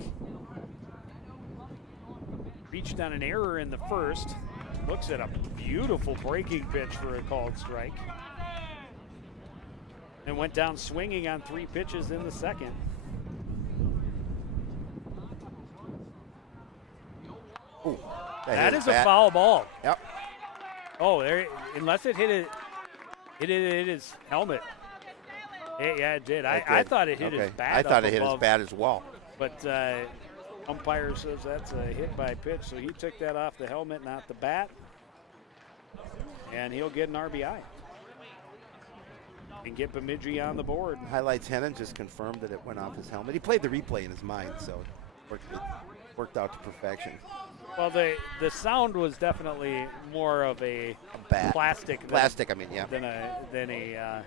Reached on an error in the first. Looks at a beautiful breaking pitch for a called strike. And went down swinging on 3 pitches in the second. Ooh, that is a foul ball. Yep. Oh, there! Unless it hit his helmet. Yeah, it did. I thought it hit his bat. I thought it hit his bat as well. But umpire says that's a hit by pitch, so he took that off the helmet, not the bat, and he'll get an RBI and get Bemidji on the board. Highlights Hennon just confirmed that it went off his helmet. He played the replay in his mind, so it worked out to perfection. Well, the sound was definitely more of a bat. Plastic, than a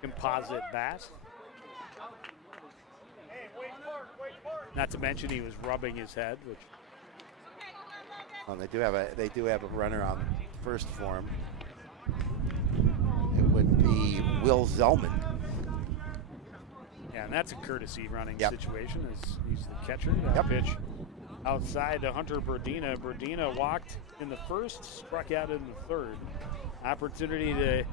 composite bat. Not to mention he was rubbing his head, which They do have a runner on first for him. It would be Will Zellman. Yeah, and that's a courtesy running Yep. situation as he's the catcher. That pitch outside to Hunter Berdina. Berdina walked in the first, struck out in the third. Opportunity to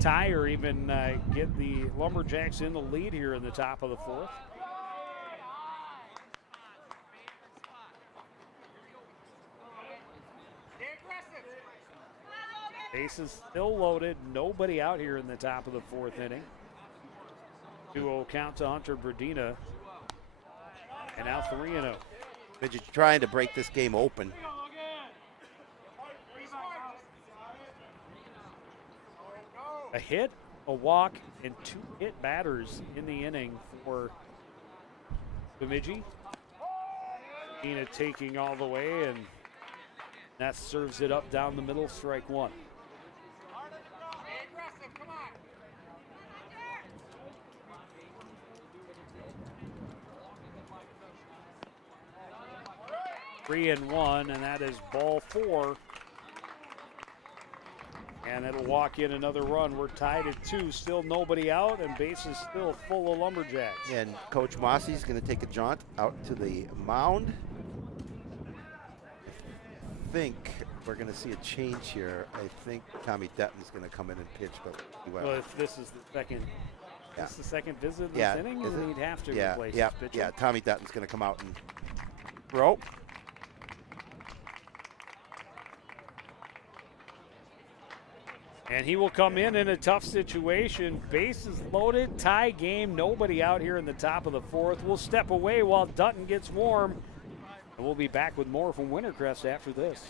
tie or even get the Lumberjacks in the lead here in the top of the fourth. Bases still loaded. Nobody out here in the top of the fourth inning. 2-0 count to Hunter Berdina. And now 3-0. Bemidji trying to break this game open. A hit, a walk, and 2 hit batters in the inning for Bemidji. Berdina taking all the way, and that serves it up down the middle, strike one. Three and one, and that is ball 4. And it'll walk in another run. We're tied at 2, still nobody out, and bases still full of Lumberjacks. And Coach Mossie's going to take a jaunt out to the mound. I think we're going to see a change here. I think Tommy Dutton's going to come in and pitch, but well, if this is the second, this is the second visit in this inning, then he'd have to replace his pitcher. Yeah, Tommy Dutton's going to come out and throw. And he will come in a tough situation. Bases loaded, tie game, nobody out here in the top of the fourth. We'll step away while Dutton gets warm. And we'll be back with more from Wintercrest after this.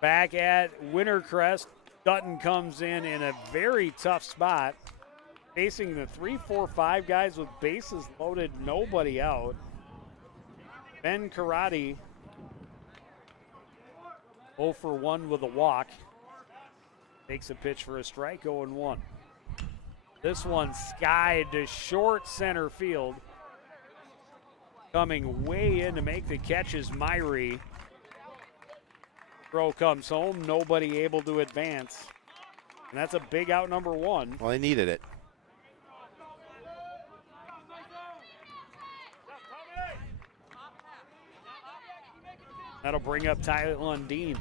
Back at Wintercrest, Dutton comes in a very tough spot, facing the 3-4-5 guys with bases loaded, nobody out. Ben Karate 0 for 1 with a walk. Takes a pitch for a strike, 0-1. This one skied to short center field. Coming way in to make the catch is Myrie. Throw comes home, nobody able to advance. And that's a big out, number 1. Well, they needed it. That'll bring up Tyler Lundeen.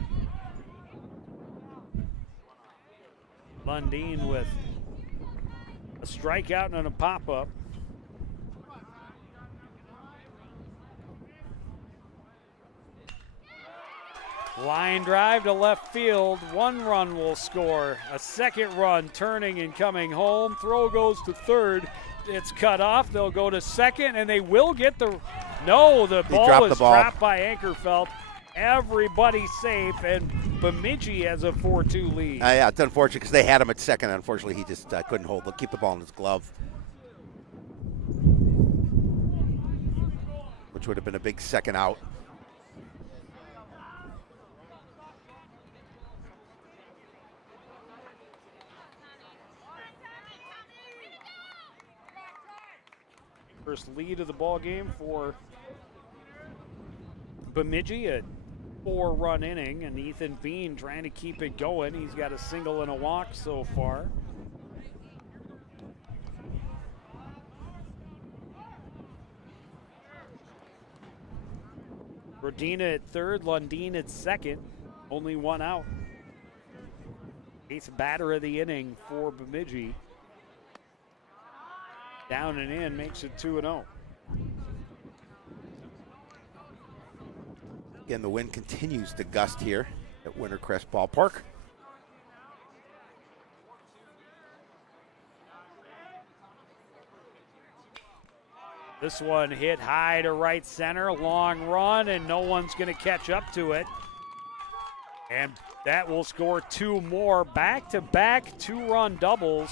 Lundeen with a strikeout and a pop-up. Line drive to left field. 1 run will score. A second run turning and coming home. Throw goes to third. It's cut off. They'll go to second, and they will get the. No, the ball was dropped by Ankerfeld. Everybody safe, and Bemidji has a 4-2 lead. Yeah, it's unfortunate because they had him at second. Unfortunately, he just couldn't keep the ball in his glove, which would have been a big second out. First lead of the ball game for Bemidji, a 4-run inning, and Ethan Bean trying to keep it going. He's got a single and a walk so far. Rodina at third, Lundeen at second. Only 1 out. 8th batter of the inning for Bemidji. Down and in makes it 2-0. Again, the wind continues to gust here at Wintercrest Ballpark. This one hit high to right center, long run, and no one's going to catch up to it. And that will score 2 more, back-to-back 2-run doubles.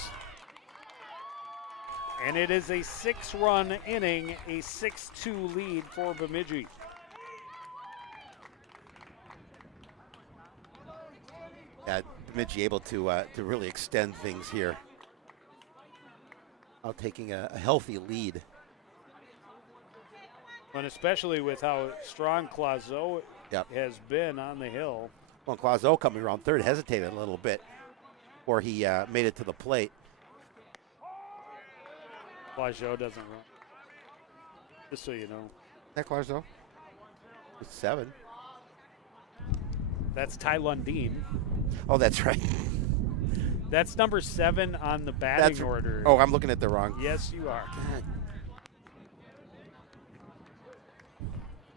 And it is a 6-run inning, a 6-2 lead for Bemidji. Bemidji able to really extend things here. Now taking a healthy lead. And especially with how strong Clauseau has been on the hill. Well, Clauseau coming around third hesitated a little bit before he made it to the plate. Clauseau doesn't run. Just so you know. Is that Clauseau? It's 7. That's Ty Lundeen. Oh, that's right. That's number 7 on the batting order. Oh, I'm looking at the wrong. Yes, you are.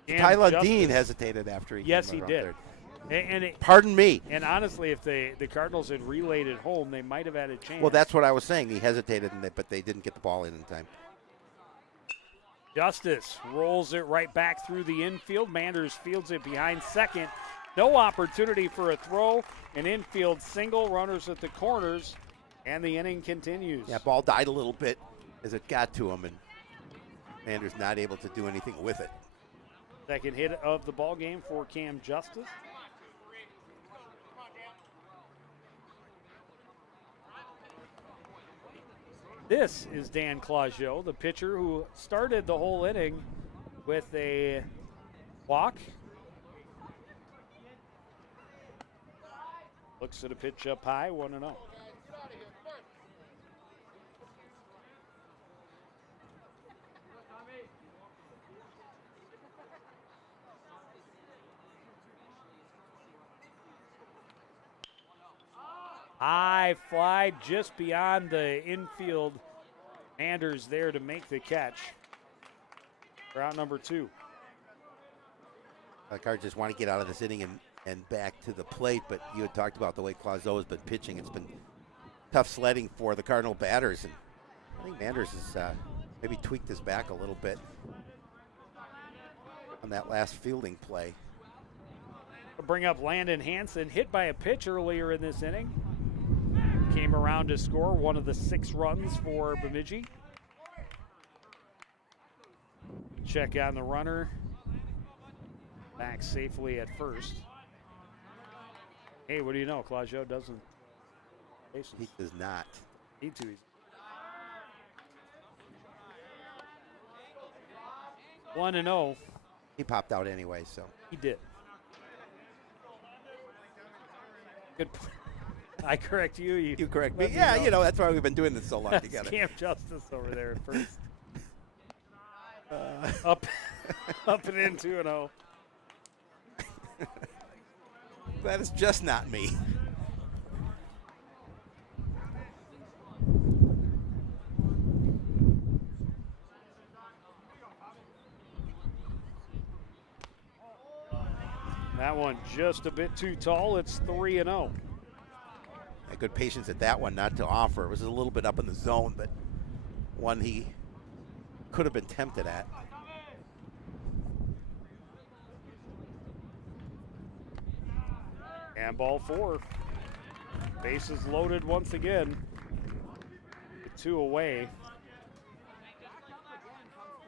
Ty Lundeen hesitated after he Yes, came he did. Third. And Pardon me. And honestly, if the Cardinals had relayed it home, they might have had a chance. Well, that's what I was saying. He hesitated, but they didn't get the ball in time. Justice rolls it right back through the infield. Manders fields it behind second. No opportunity for a throw. An infield single. Runners at the corners. And the inning continues. Yeah, ball died a little bit as it got to him, and Manders not able to do anything with it. Second hit of the ball game for Cam Justice. This is Dan Clauseau, the pitcher who started the whole inning with a walk. Looks at a pitch up high, 1-0. High fly just beyond the infield. Manders there to make the catch. For out number 2. The Cards just want to get out of this inning and back to the plate, but you had talked about the way Clauseau has been pitching. It's been tough sledding for the Cardinal batters, and I think Manders has maybe tweaked his back a little bit on that last fielding play. Bring up Landon Hansen, hit by a pitch earlier in this inning. Came around to score one of the 6 runs for Bemidji. Check on the runner. Back safely at first. Hey, what do you know? Clauseau doesn't. He does not. Need to. 1-0. He popped out anyway, so. He did. Good. I correct you. You correct me. Yeah, you know, that's why we've been doing this so long That's together. Cam Justice over there at first. Up and in 2-0. That is just not me. That one just a bit too tall. It's 3-0. A good patience at that one, not to offer. It was a little bit up in the zone, but one he could have been tempted at. And ball 4. Bases loaded once again. 2 away.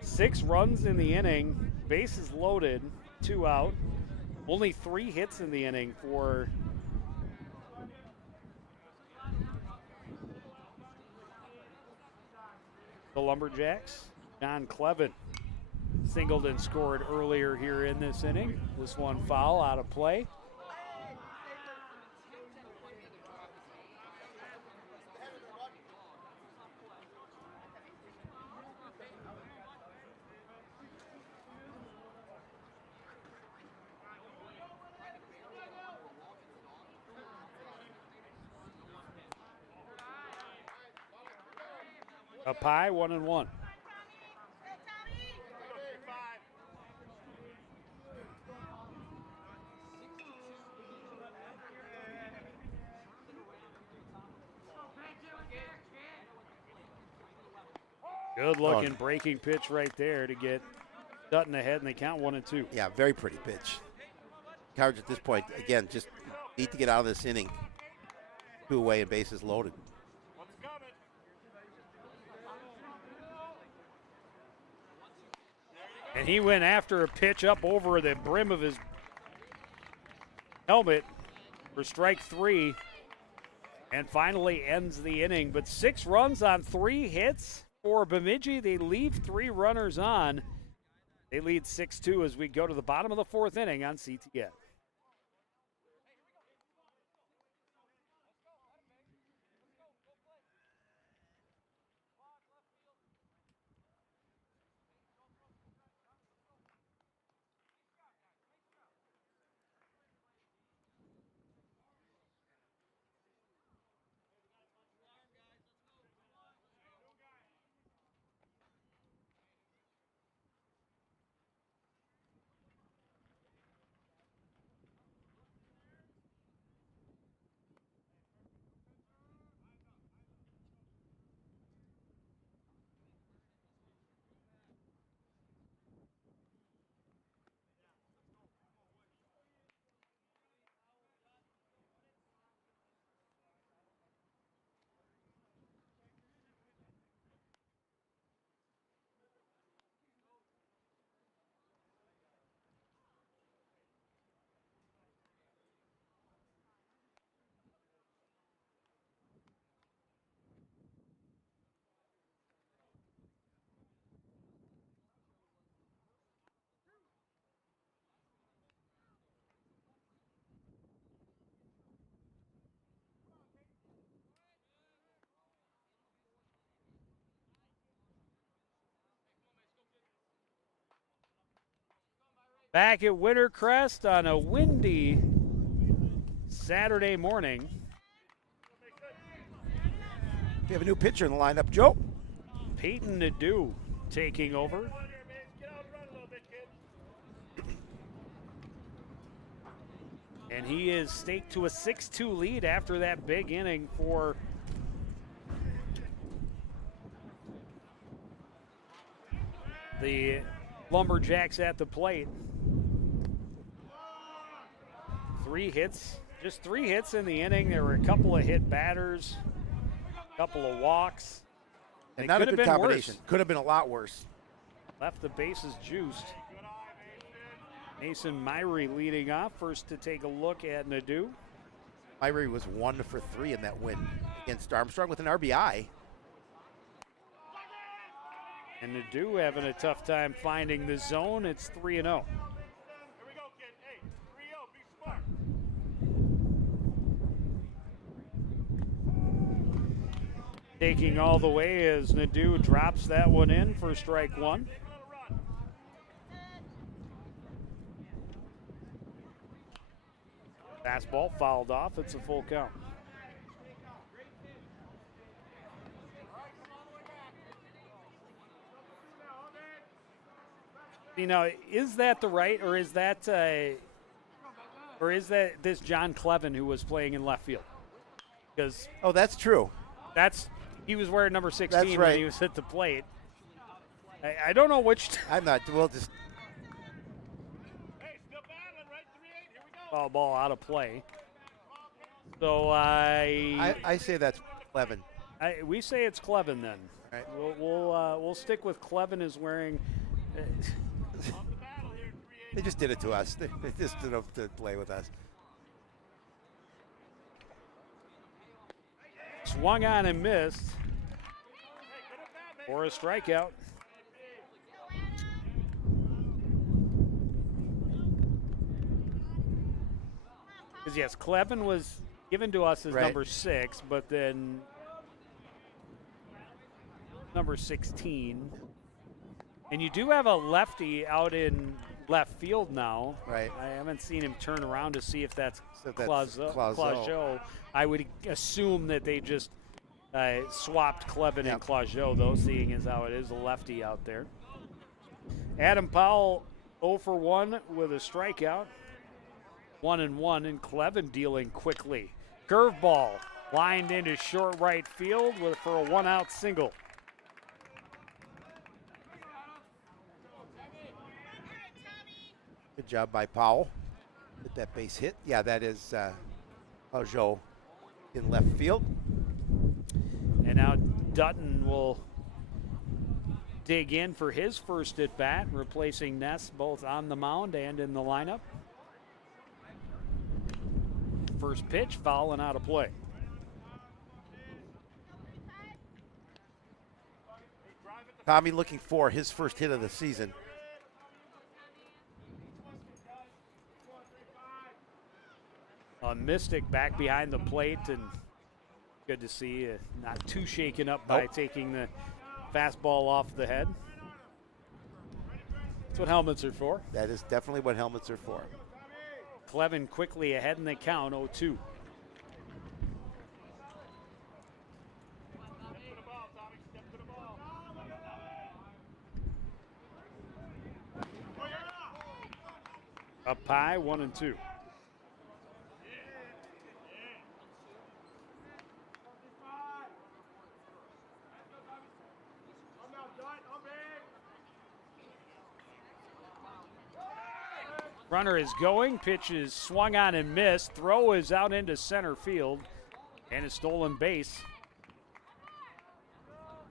6 runs in the inning. Bases loaded. 2 out. Only 3 hits in the inning for the Lumberjacks. John Clevin singled and scored earlier here in this inning. This one foul out of play. Up high, 1-1. Good looking breaking pitch right there to get Dutton ahead, and they count 1-2. Yeah, very pretty pitch. Cards at this point, again, just need to get out of this inning. 2 away and bases loaded. And he went after a pitch up over the brim of his helmet for strike 3 and finally ends the inning. But 6 runs on 3 hits for Bemidji. They leave 3 runners on. They lead 6-2 as we go to the bottom of the 4th inning on CTN. Back at Wintercrest on a windy Saturday morning. We have a new pitcher in the lineup, Joe. Peyton Nadeau taking over. And he is staked to a 6-2 lead after that big inning for the Lumberjacks at the plate. 3 hits, just 3 hits in the inning. There were a couple of hit batters, a couple of walks. And not a good combination. Could have been a lot worse. Left the bases juiced. Mason Myrie leading off. First to take a look at Nadeau. Myrie was 1 for 3 in that win against Armstrong with an RBI. And Nadeau having a tough time finding the zone. It's 3-0. Taking all the way as Nadeau drops that one in for strike 1. Fastball fouled off. It's a full count. You know, is that the right, or is that Or is that this John Clevin who was playing in left field? Because Oh, that's true. he was wearing number 16 That's when right. he was at the plate. I don't know which I'm not. We'll just. Hey, still battling, right? 3-8. Here we go. foul ball out of play. So I say that's Clevin. we say it's Clevin then. All right. We'll stick with Clevin is wearing. They just did it to us. They just did it to play with us. Swung on and missed for a strikeout. Because yes, Clevin was given to us as Right. number 6, but then number 16. And you do have a lefty out in left field now. Right. I haven't seen him turn around to see if that's So that's Clauseau. Clauseau. I would assume that they just swapped Clevin Yep. and Clauseau, though, seeing as how it is a lefty out there. Adam Powell 0 for 1 with a strikeout. 1-1, and Clevin dealing quickly. Curveball lined into short right field for a 1-out single. Good job by Powell. Get that base hit. Yeah, that is Clauseau in left field. And now Dutton will dig in for his first at bat, replacing Ness both on the mound and in the lineup. First pitch, foul and out of play. Tommy looking for his first hit of the season. Mystic back behind the plate, and good to see not too shaken up by Nope. taking the fastball off the head. That's what helmets are for. That is definitely what helmets are for. Clevin quickly ahead in the count, 0-2. Up high, 1-2. Runner is going, pitch is swung on and missed. Throw is out into center field and a stolen base.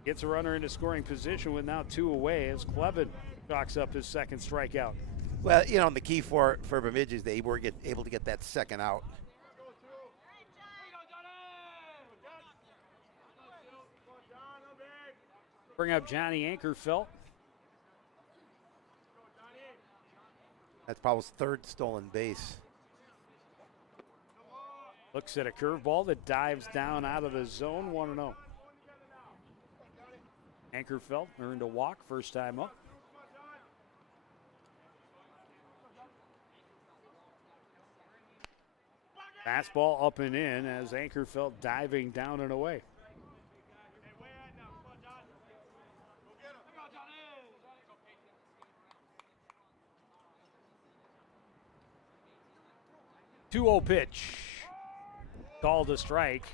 Gets a runner into scoring position with now 2 away as Clevin chalks up his second strikeout. Well, you know, and the key for Bemidji is they were able to get that second out. Bring up Johnny Ankerfelt. That's Powell's third stolen base. Looks at a curveball that dives down out of the zone, 1-0. Ankerfelt earned a walk first time up. Fastball up and in as Ankerfelt diving down and away. Two-0 pitch. Called a strike.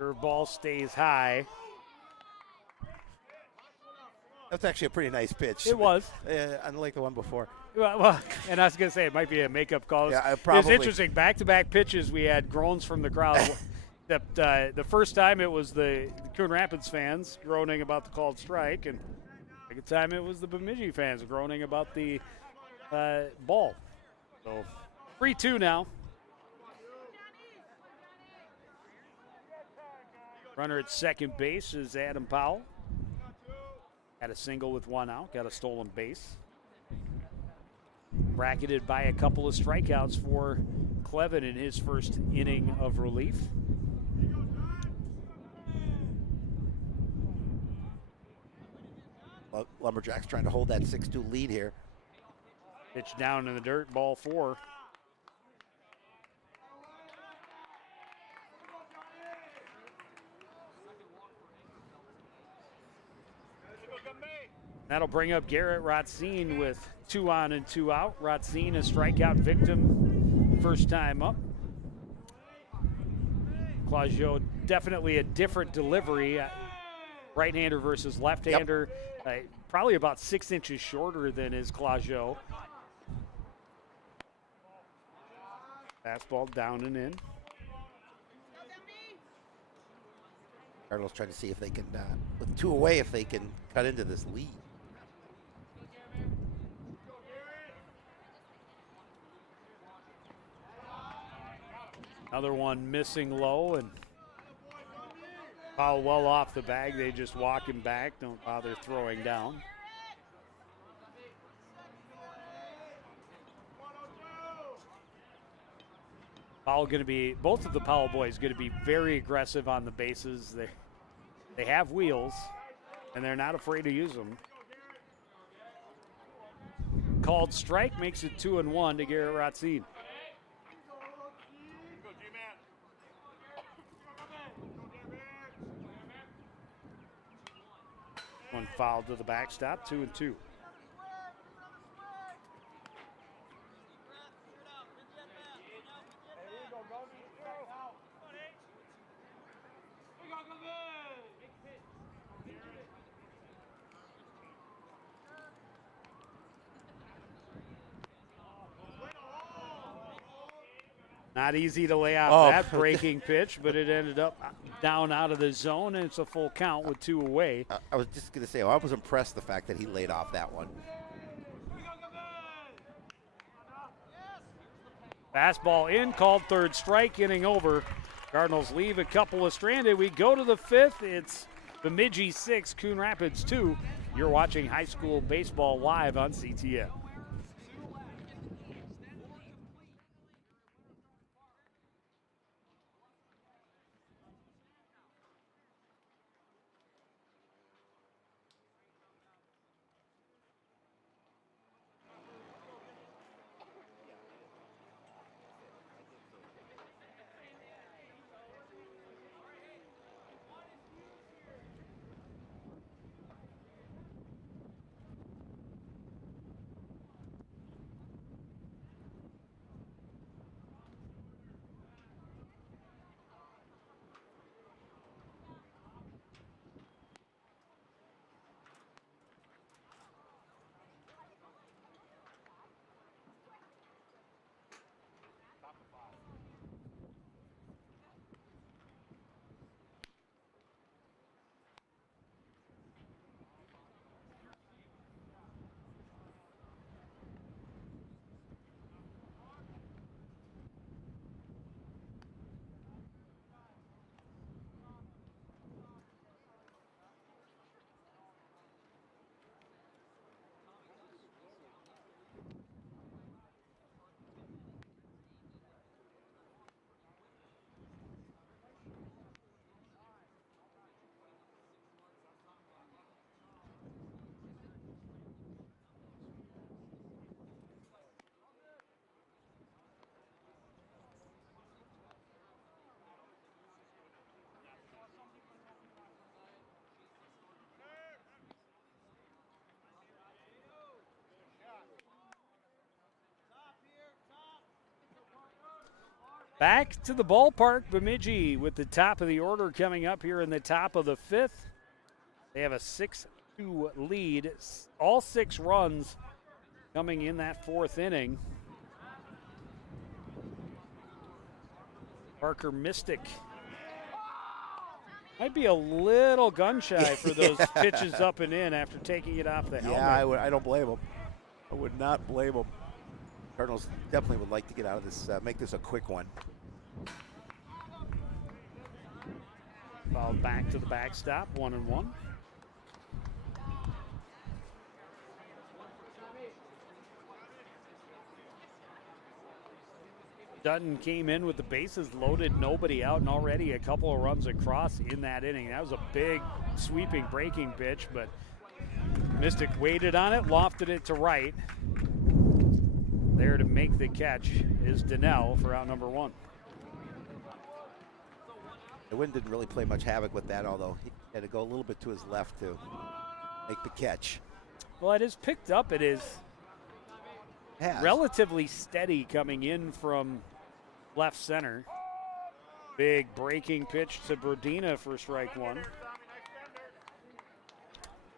Curveball stays high. That's actually a pretty nice pitch. It was. Unlike the one before. Well, and I was going to say, it might be a makeup call. Yeah, It was probably. interesting. Back-to-back pitches, we had groans from the crowd. The first time it was the Coon Rapids fans groaning about the called strike, and the second time it was the Bemidji fans groaning about the ball. So 3-2 now. Runner at second base is Adam Powell. Had a single with 1 out, got a stolen base. Bracketed by a couple of strikeouts for Clevin in his first inning of relief. Lumberjacks trying to hold that 6-2 lead here. Pitch down in the dirt, ball 4. That'll bring up Garrett Rotzine with 2 on and 2 out. Rotzine, a strikeout victim, first time up. Claudio, definitely a different delivery. Right-hander versus left-hander. Yep. Probably about 6 inches shorter than his Claudio. Fastball down and in. Cardinals trying to see if they can, with 2 away, if they can cut into this lead. Another one missing low and foul well off the bag. They just walk him back. Don't bother throwing down. Powell going to be, both of the Powell boys going to be very aggressive on the bases. They have wheels, and they're not afraid to use them. Called strike makes it 2-1 to Garrett Rotzine. One foul to the backstop, 2-2. Not easy to lay out that breaking pitch, but it ended up down out of the zone, and it's a full count with 2 away. I was just going to say, I was impressed the fact that he laid off that one. Fastball in, called third strike, inning over. Cardinals leave a couple of stranded. We go to the 5th. It's Bemidji 6, Coon Rapids 2. You're watching high school baseball live on CTN. Back to the ballpark, Bemidji with the top of the order coming up here in the top of the 5th. They have a 6-2 lead. All 6 runs coming in that 4th inning. Parker Mystic might be a little gun shy for those pitches up and in after taking it off the helmet. Yeah, I don't blame him. I would not blame him. Cardinals definitely would like to get out of this, make this a quick one. Fouled back to the backstop, 1-1. Dutton came in with the bases loaded, nobody out, and already a couple of runs across in that inning. That was a big sweeping breaking pitch, but Mystic waited on it, lofted it to right. There to make the catch is Donnell for out number 1. The wind didn't really play much havoc with that, although he had to go a little bit to his left to make the catch. Well, it is picked up. It is Has. relatively steady coming in from left center. Big breaking pitch to Brodina for strike 1.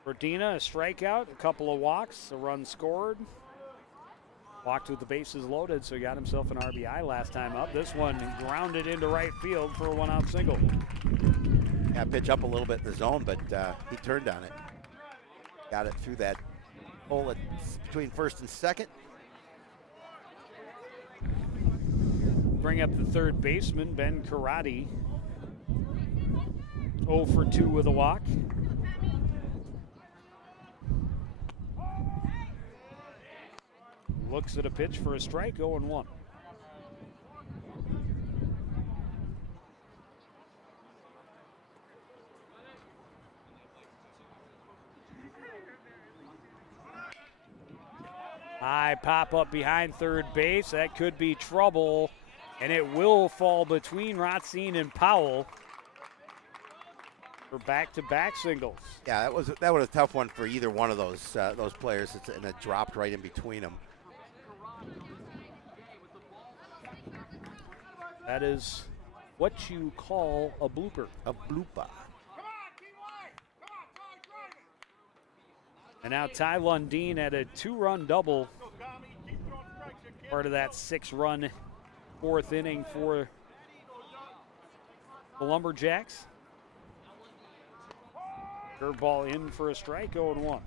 Brodina, a strikeout, a couple of walks, a run scored. Walked with the bases loaded, so he got himself an RBI last time up. This one grounded into right field for a 1-out single. Yeah, pitch up a little bit in the zone, but he turned on it. Got it through that hole between first and second. Bring up the third baseman, Ben Karate. 0 for 2 with a walk. Looks at a pitch for a strike, 0-1. High pop up behind third base. That could be trouble, and it will fall between Rothstein and Powell for back-to-back singles. Yeah, that was a tough one for either one of those players, and it dropped right in between them. That is what you call a blooper. A blooper. And now Ty Lundeen had a 2-run double, part of that 6-run fourth inning for the Lumberjacks. Curveball in for a strike, 0-1.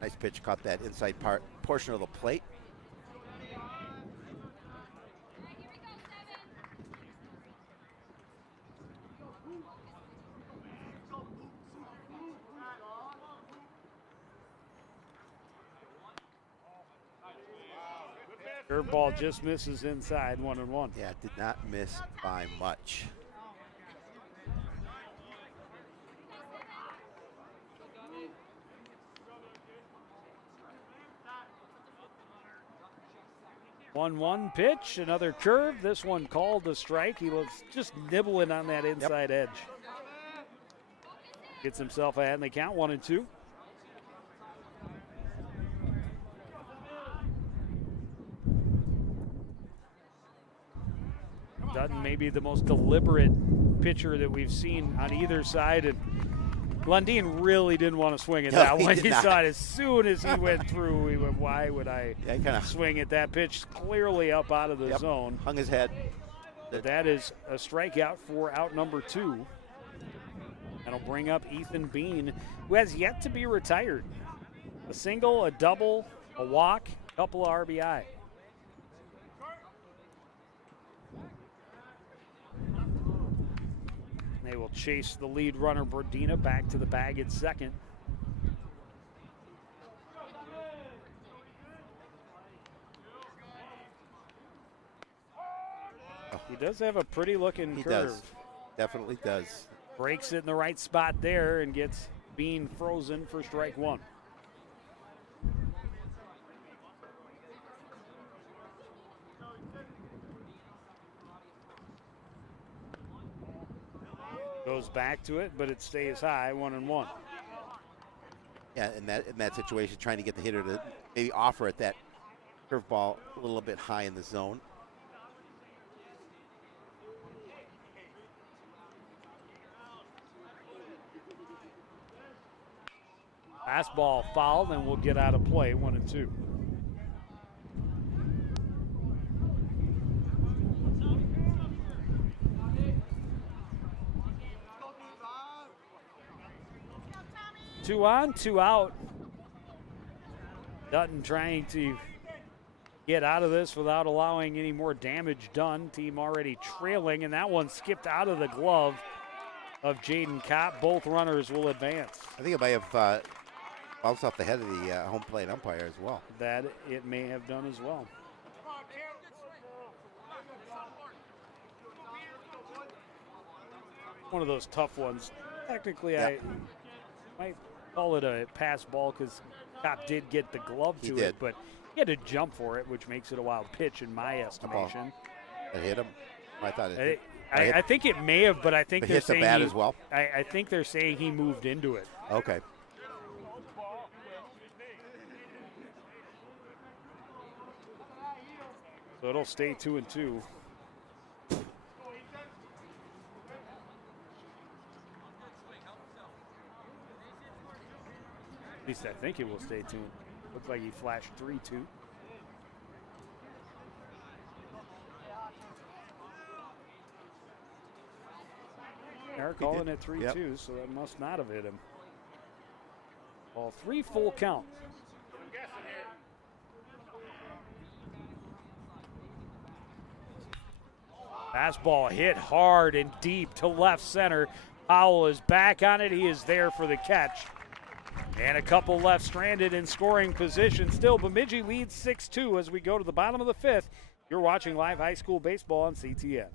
Nice pitch, caught that inside portion of the plate. Curveball just misses inside, 1-1. Yeah, did not miss by much. One pitch, another curve. This one called a strike. He was just nibbling on that inside edge. Gets himself ahead in the count, 1-2. Dutton may be the most deliberate pitcher that we've seen on either side, and Lundeen really didn't want to swing at that one. He saw it as soon as he went through. He went, why would I swing at that pitch? Clearly up out of the zone. Hung his head. But that is a strikeout for out number 2. That'll bring up Ethan Bean, who has yet to be retired. A single, a double, a walk, a couple of RBI. They will chase the lead runner, Brodina, back to the bag at second. He does have a pretty looking curve. He does. Definitely does. Breaks it in the right spot there and gets Bean frozen for strike 1. Goes back to it, but it stays high, 1-1. Yeah, in that situation, trying to get the hitter to maybe offer at that curveball a little bit high in the zone. Fastball fouled, and we'll get out of play, 1-2. Two on, 2 out. Dutton trying to get out of this without allowing any more damage done. Team already trailing, and that one skipped out of the glove of Jaden Kopp. Both runners will advance. I think it may have bounced off the head of the home plate umpire as well. That it may have done as well. One of those tough ones. Technically, I might call it a pass ball because Cop did get the glove to it, but he had to jump for it, which makes it a wild pitch in my estimation. It hit him. I thought I think it may have, but I think they're saying the bat as well. I think they're saying he moved into it. Okay. So it'll stay 2-2. At least I think it will stay 2. Looks like he flashed 3-2. They're calling it 3-2, so that must not have hit him. Ball 3, full count. Fastball hit hard and deep to left center. Powell is back on it. He is there for the catch. And a couple left stranded in scoring position. Still, Bemidji leads 6-2 as we go to the bottom of the 5th. You're watching live high school baseball on CTN.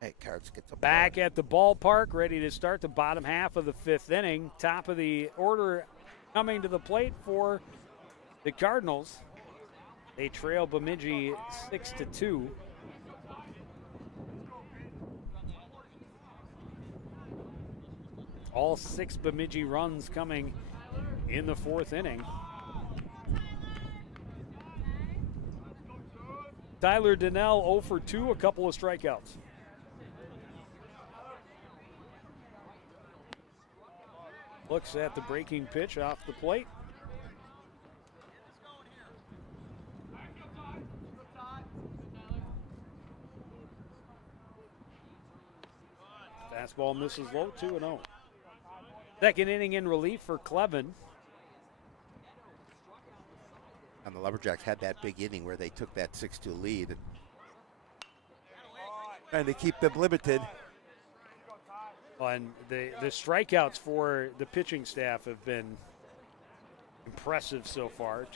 Hey, Cards gets back at the ballpark, ready to start the bottom half of the 5th inning. Top of the order coming to the plate for the Cardinals. They trail Bemidji 6-2. All 6 Bemidji runs coming in the 4th inning. Tyler Donnell 0 for 2, a couple of strikeouts. Looks at the breaking pitch off the plate. Fastball misses low, 2-0. Second inning in relief for Clevin. And the Lumberjacks had that big inning where they took that 6-2 lead. And they keep them limited. And the strikeouts for the pitching staff have been impressive so far.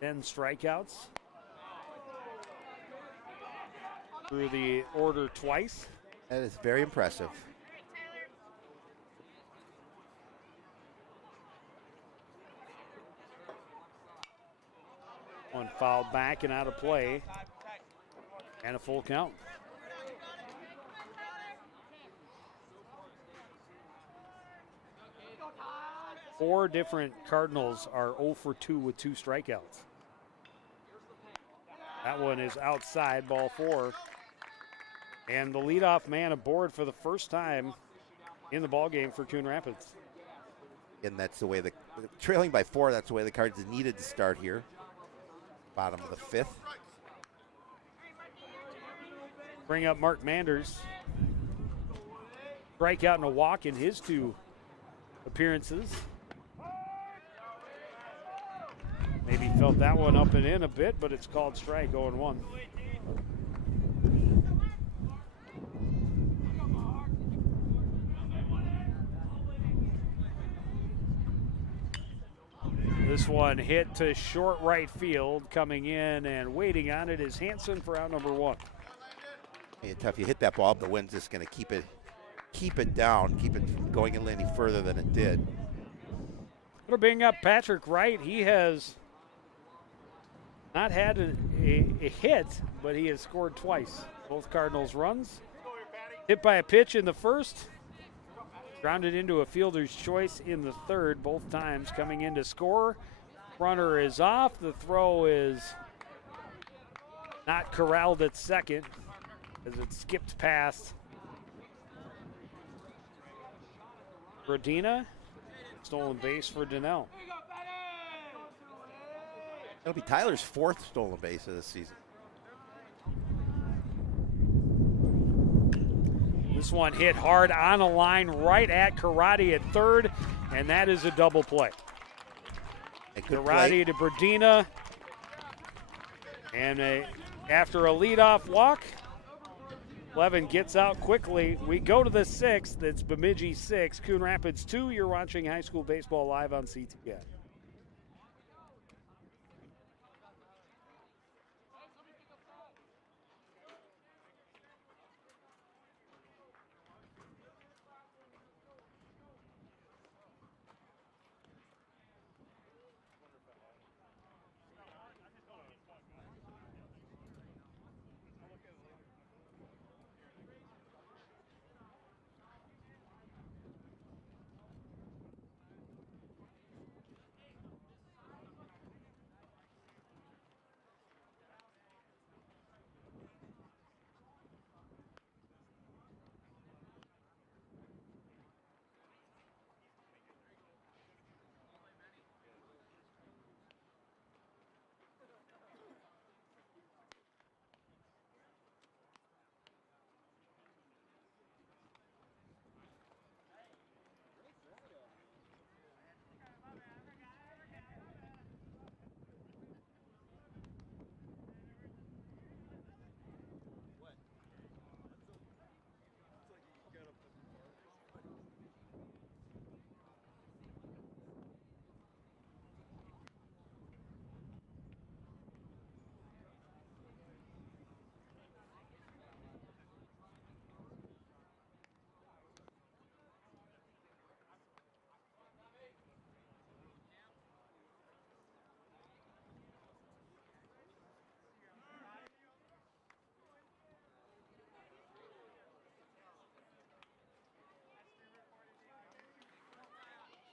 10 strikeouts through the order twice. That is very impressive. One fouled back and out of play. And a full count. Four different Cardinals are 0 for 2 with 2 strikeouts. That one is outside, ball 4. And the leadoff man aboard for the first time in the ballgame for Coon Rapids. And that's the way trailing by 4, that's the way the Cards needed to start here. Bottom of the 5th. Bring up Mark Manders. Strikeout and a walk in his 2 appearances. Maybe felt that one up and in a bit, but it's called strike, 0-1. This one hit to short right field. Coming in and waiting on it is Hansen for out number 1. Hey, tough. You hit that ball, the wind's just going to keep it down, keep it from going any further than it did. Going to bring up Patrick Wright. He has not had a hit, but he has scored twice. Both Cardinals runs. Hit by a pitch in the first. Grounded into a fielder's choice in the third, both times coming in to score. Runner is off. The throw is not corralled at second as it skipped past Bradina. Stolen base for Donnell. It'll be Tyler's 4th stolen base of this season. This one hit hard on a line right at Karate at third, and that is a double play. Karate to Bradina, and after a leadoff walk, Levin gets out quickly. We go to the 6th. It's Bemidji 6, Coon Rapids 2. You're watching high school baseball live on CTN.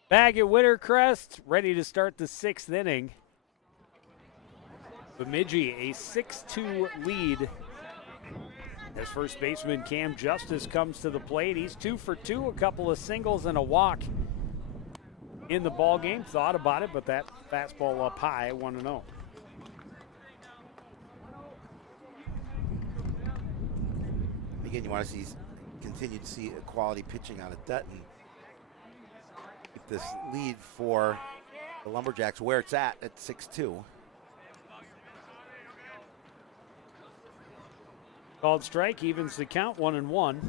Back at Wintercrest, ready to start the 6th inning. Bemidji, a 6-2 lead. As first baseman Cam Justice comes to the plate, he's 2 for 2, a couple of singles and a walk in the ball game. Thought about it, but that fastball up high, 1-0. Again, you want to continue to see quality pitching out of Dutton. Keep this lead for the Lumberjacks where it's at 6-2. Called strike, evens the count, 1-1.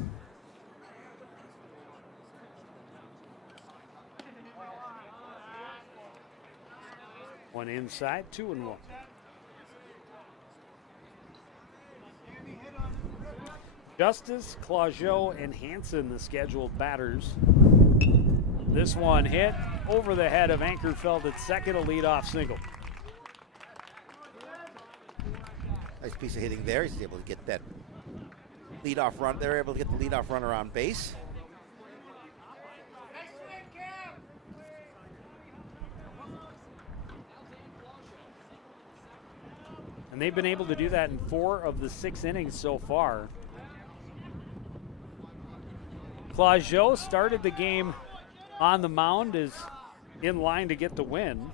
One inside, 2-1. Justice, Claudio, and Hansen, the scheduled batters. This one hit over the head of Ankerfeld at second, a leadoff single. Nice piece of hitting there. He's able to get that leadoff run. They're able to get the leadoff runner on base. And they've been able to do that in 4 of the 6 innings so far. Claudio started the game on the mound, is in line to get the win.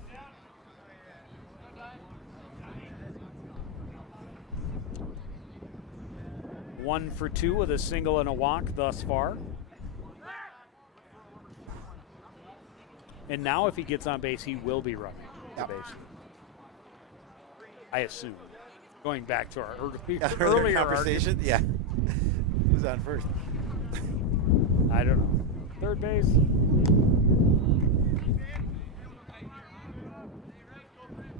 One for 2 with a single and a walk thus far. And now if he gets on base, he will be running the base. I assume. Going back to our earlier conversation. Yeah. Who's on first? I don't know. Third base.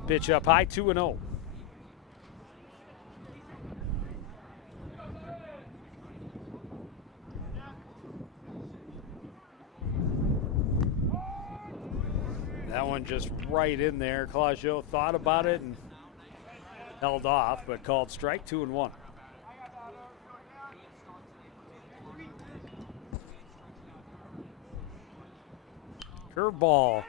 Pitch up high, 2-0. That one just right in there. Claudio thought about it and held off, but called strike, 2-1. Curveball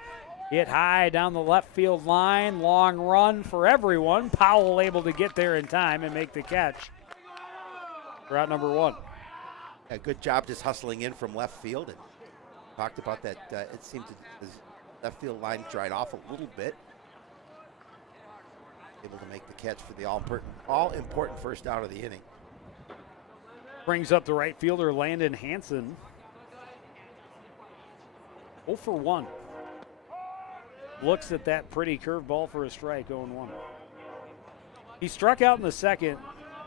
hit high down the left field line. Long run for everyone. Powell able to get there in time and make the catch for out number 1. A good job just hustling in from left field. And talked about that. It seemed his left field line dried off a little bit. Able to make the catch for the all-important first out of the inning. Brings up the right fielder, Landon Hansen. 0 for 1. Looks at that pretty curveball for a strike, 0-1. He struck out in the second.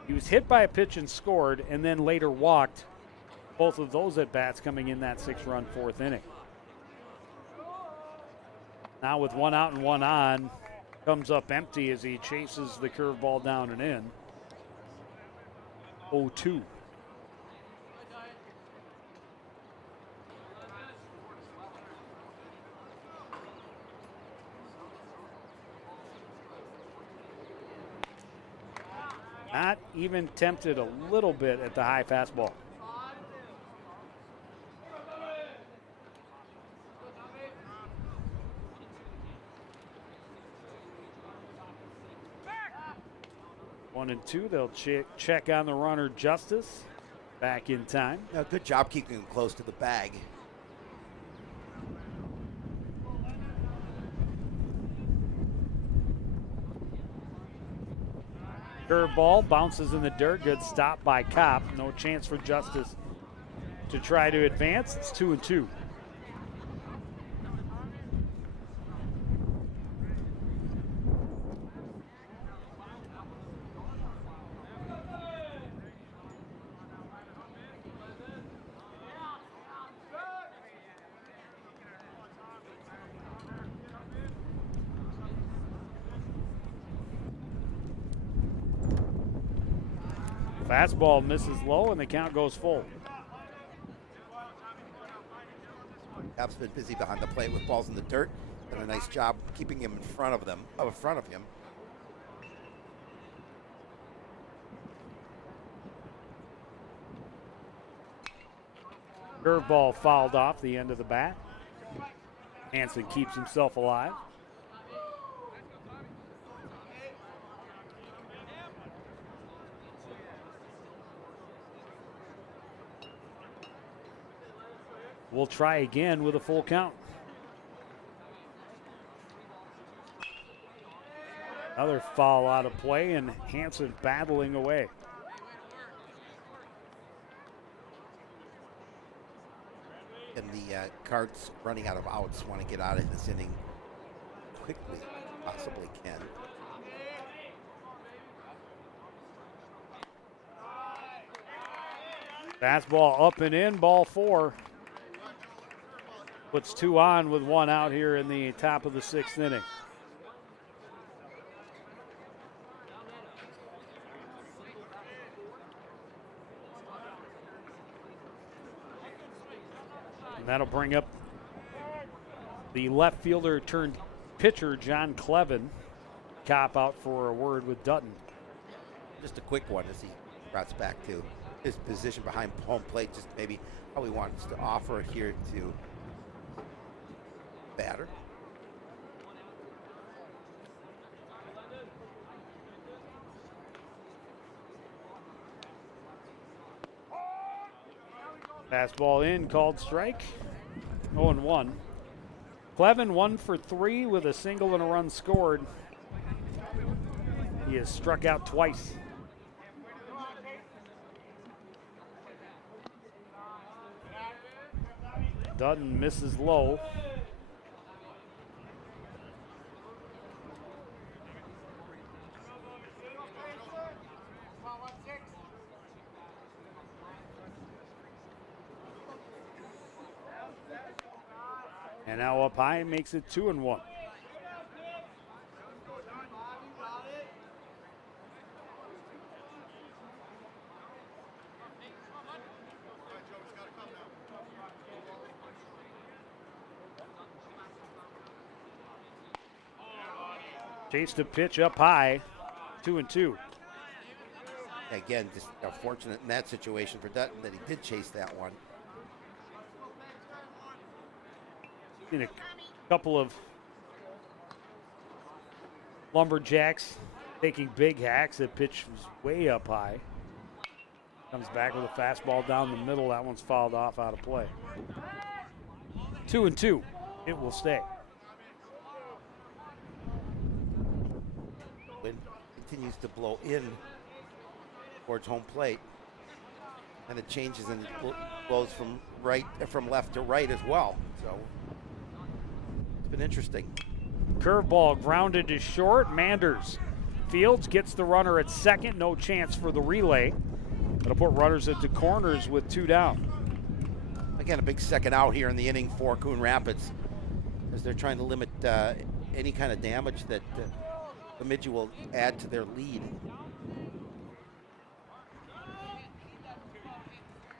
He was hit by a pitch and scored, and then later walked. Both of those at-bats coming in that 6-run 4th inning. Now with 1 out and 1 on, comes up empty as he chases the curveball down and in. 0-2. Not even tempted a little bit at the high fastball. One and two, they'll check on the runner, Justice. Back in time. Good job keeping him close to the bag. Curveball bounces in the dirt. Good stop by Kopp. No chance for Justice to try to advance. It's 2-2. Fastball misses low and the count goes full. Kopp's been busy behind the plate with balls in the dirt. Done a nice job keeping him in front of him. Curveball fouled off the end of the bat. Hansen keeps himself alive. We'll try again with a full count. Another foul out of play, and Hansen battling away. And the Cards running out of outs want to get out of this inning quickly, possibly can. Fastball up and in, ball 4. Puts 2 on with 1 out here in the top of the 6th inning. And that'll bring up the left fielder turned pitcher, John Clevin. Kopp out for a word with Dutton. Just a quick one as he routes back to his position behind home plate, just maybe how he wants to offer here to batter. Fastball in, called strike. 0-1. Clevin 1 for 3 with a single and a run scored. He has struck out twice. Dutton misses low. And now up high, makes it 2-1. Chased a pitch up high, 2-2. Again, just fortunate in that situation for Dutton that he did chase that one. Seen a couple of Lumberjacks taking big hacks. That pitch was way up high. Comes back with a fastball down the middle. That one's fouled off out of play. 2-2. It will stay. Wind continues to blow in towards home plate, and it changes and blows from left to right as well. So it's been interesting. Curveball grounded to short. Manders fields, gets the runner at second. No chance for the relay. That'll put runners into corners with 2 down. Again, a big second out here in the inning for Coon Rapids, as they're trying to limit any kind of damage that Bemidji will add to their lead.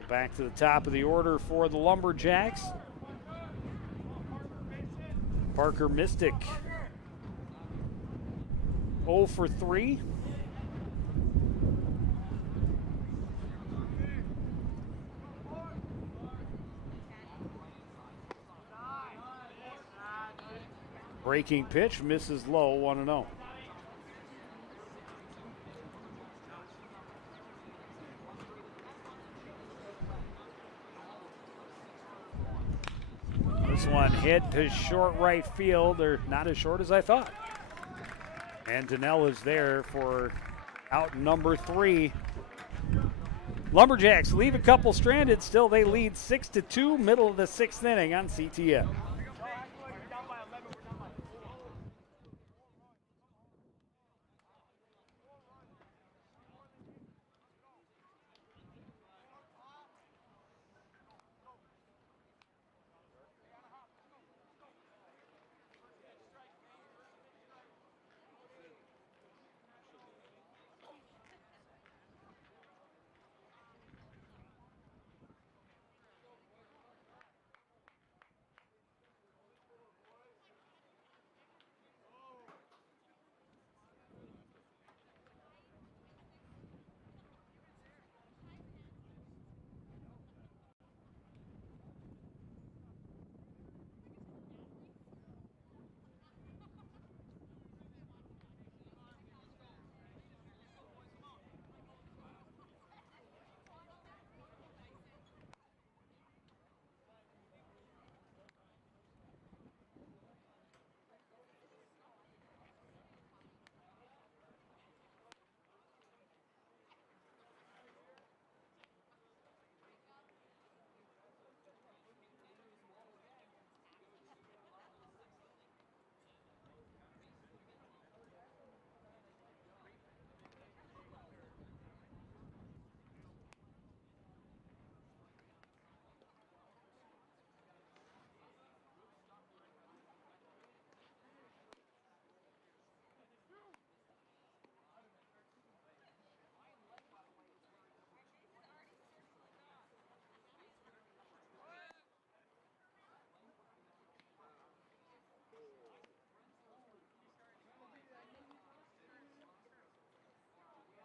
Back to the top of the order for the Lumberjacks. Parker Mystic 0 for 3. Breaking pitch misses low, 1-0. This one hit to short right field, or not as short as I thought. And Donnell is there for out number 3. Lumberjacks leave a couple stranded. Still, they lead 6-2, middle of the 6th inning on CTN.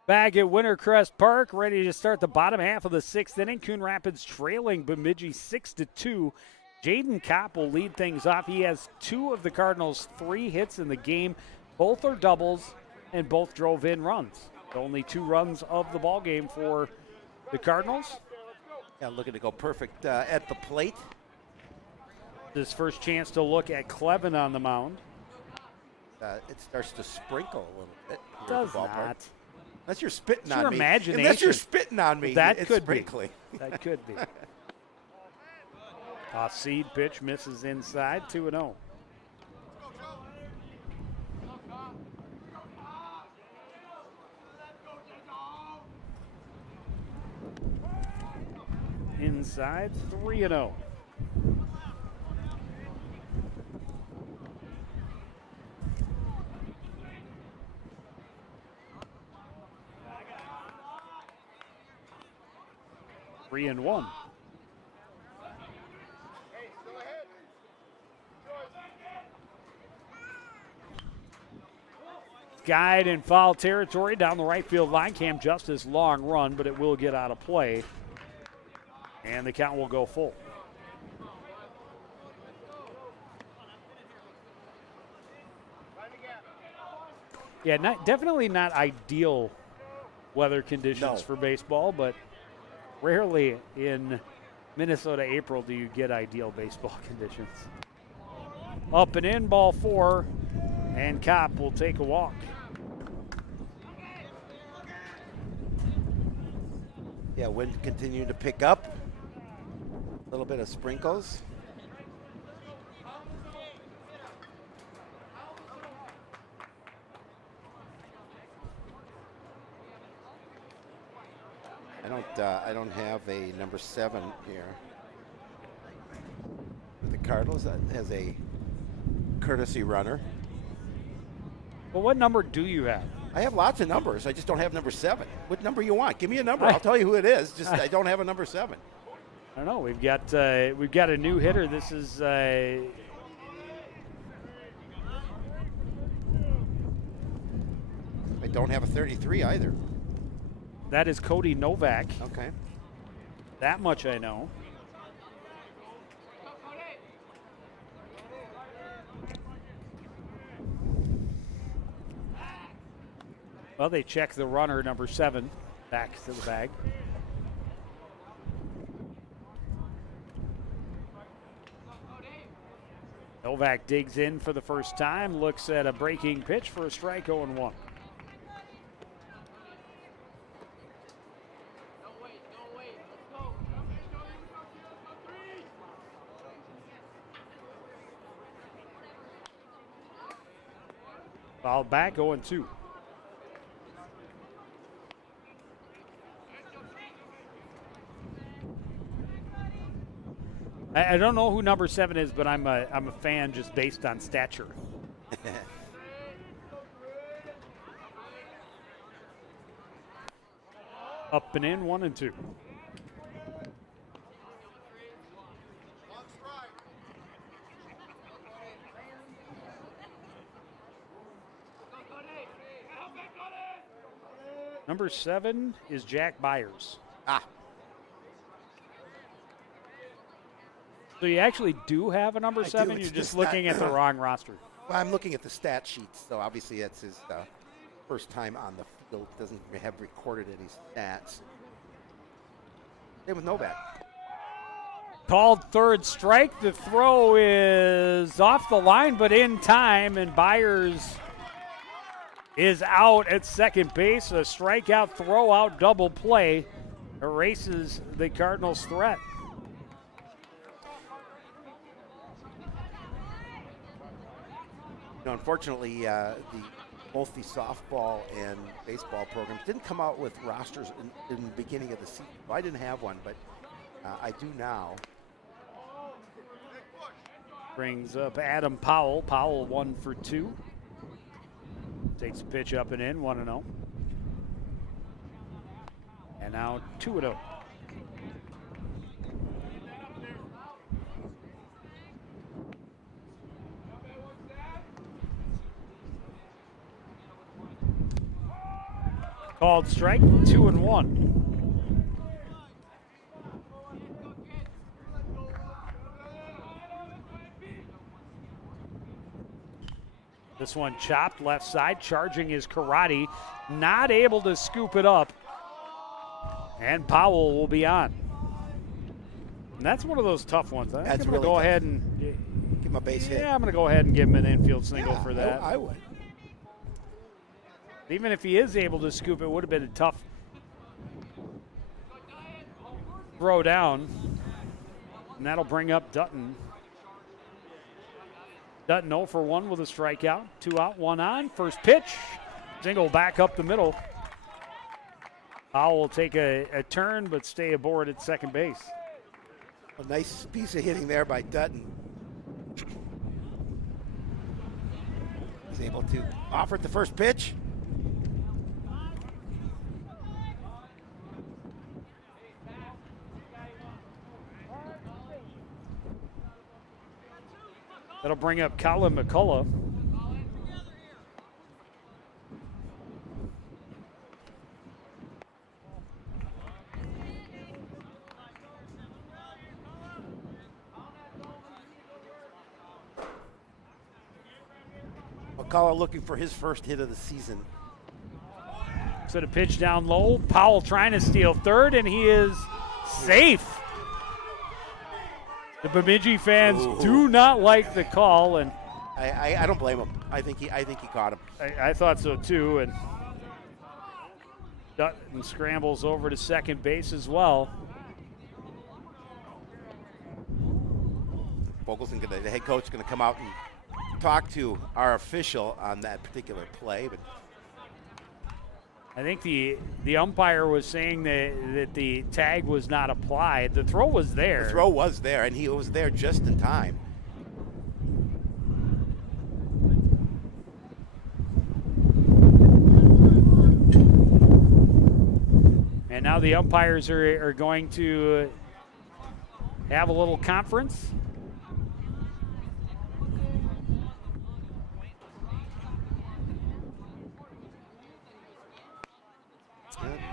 Back at Wintercrest Park, ready to start the bottom half of the 6th inning. Coon Rapids trailing Bemidji 6-2. Jaden Kopp will lead things off. He has 2 of the Cardinals' 3 hits in the game. Both are doubles, and both drove in runs. Only 2 runs of the ball game for the Cardinals. Yeah, looking to go perfect at the plate. His first chance to look at Clevin on the mound. It starts to sprinkle a little bit. Does not. Unless you're spitting on your me. Imagination. Unless you're spitting on me, that it's could sprinkling. Be. That could be. Seed pitch misses inside, 2-0. Inside, 3-0. Three and 1. skied in foul territory down the right field line. Cam Justice, long run, but it will get out of play. And the count will go full. Yeah, definitely not ideal weather conditions for baseball, but rarely in Minnesota April do you get ideal baseball conditions. Up and in, ball 4, and Kopp will take a walk. Yeah, wind continuing to pick up. A little bit of sprinkles. I don't have a number 7 here. The Cardinals has a courtesy runner. Well, what number do you have? I have lots of numbers. I just don't have number 7. What number you want? Give me a number. I'll tell you who it is. Just I don't have a number 7. I don't know. We've got a new hitter. This is I don't have a 33 either. That is Cody Novak. Okay. That much I know. Well, they check the runner, number 7, back to the bag. Novak digs in for the first time, looks at a breaking pitch for a strike, 0-1. Fouled back, 0-2. I don't know who number 7 is, but I'm a fan just based on stature. Up and in, 1-2. Number 7 is Jack Byers. So you actually do have a number 7? You're just looking at the wrong roster. Well, I'm looking at the stat sheets, so obviously that's his first time on the field. Doesn't have recorded any stats. Same with Novak. Called third strike. The throw is off the line, but in time, and Byers is out at second base. A strikeout, throw out, double play erases the Cardinals' threat. You know, unfortunately, both the softball and baseball programs didn't come out with rosters in the beginning of the season. Well, I didn't have one, but I do now. Brings up Adam Powell. Powell 1 for 2. Takes a pitch up and in, 1-0. And now 2-0. Called strike, 2-1. This one chopped left side, charging his Karate, not able to scoop it up. And Powell will be on. And that's one of those tough ones. I'm going to go ahead and give him a base hit. Yeah, I'm going to go ahead and give him an infield single for that. I would. Even if he is able to scoop, it would have been a tough throw down. And that'll bring up Dutton. Dutton 0 for 1 with a strikeout. 2 out, 1 on. First pitch. Single back up the middle. Powell will take a turn but stay aboard at second base. A nice piece of hitting there by Dutton. He's able to offer it the first pitch. That'll bring up Colin McCullough. McCullough looking for his first hit of the season. So the pitch down low. Powell trying to steal third, and he is safe. The Bemidji fans do not like the call, and I don't blame him. I think he caught him. I thought so too. And Dutton scrambles over to second base as well. Vogelson, the head coach, is going to come out and talk to our official on that particular play, but I think the umpire was saying that the tag was not applied. The throw was there. The throw was there, and he was there just in time. And now the umpires are going to have a little conference.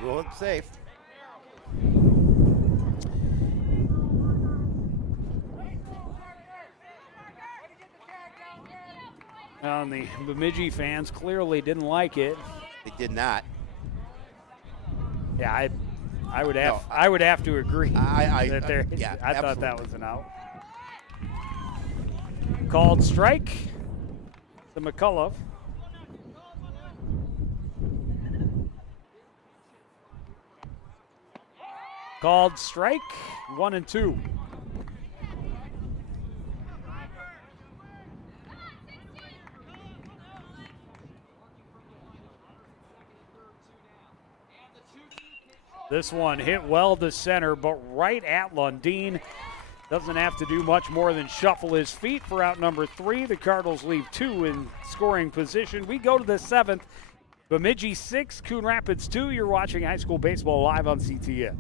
Rule it safe. And the Bemidji fans clearly didn't like it. They did not. Yeah, I would have to agree. I absolutely. thought that was an out. Called strike to McCullough. Called strike, 1-2. This one hit well to center, but right at Lundeen. Doesn't have to do much more than shuffle his feet for out number 3. The Cardinals leave 2 in scoring position. We go to the 7th. Bemidji 6, Coon Rapids 2. You're watching high school baseball live on CTN.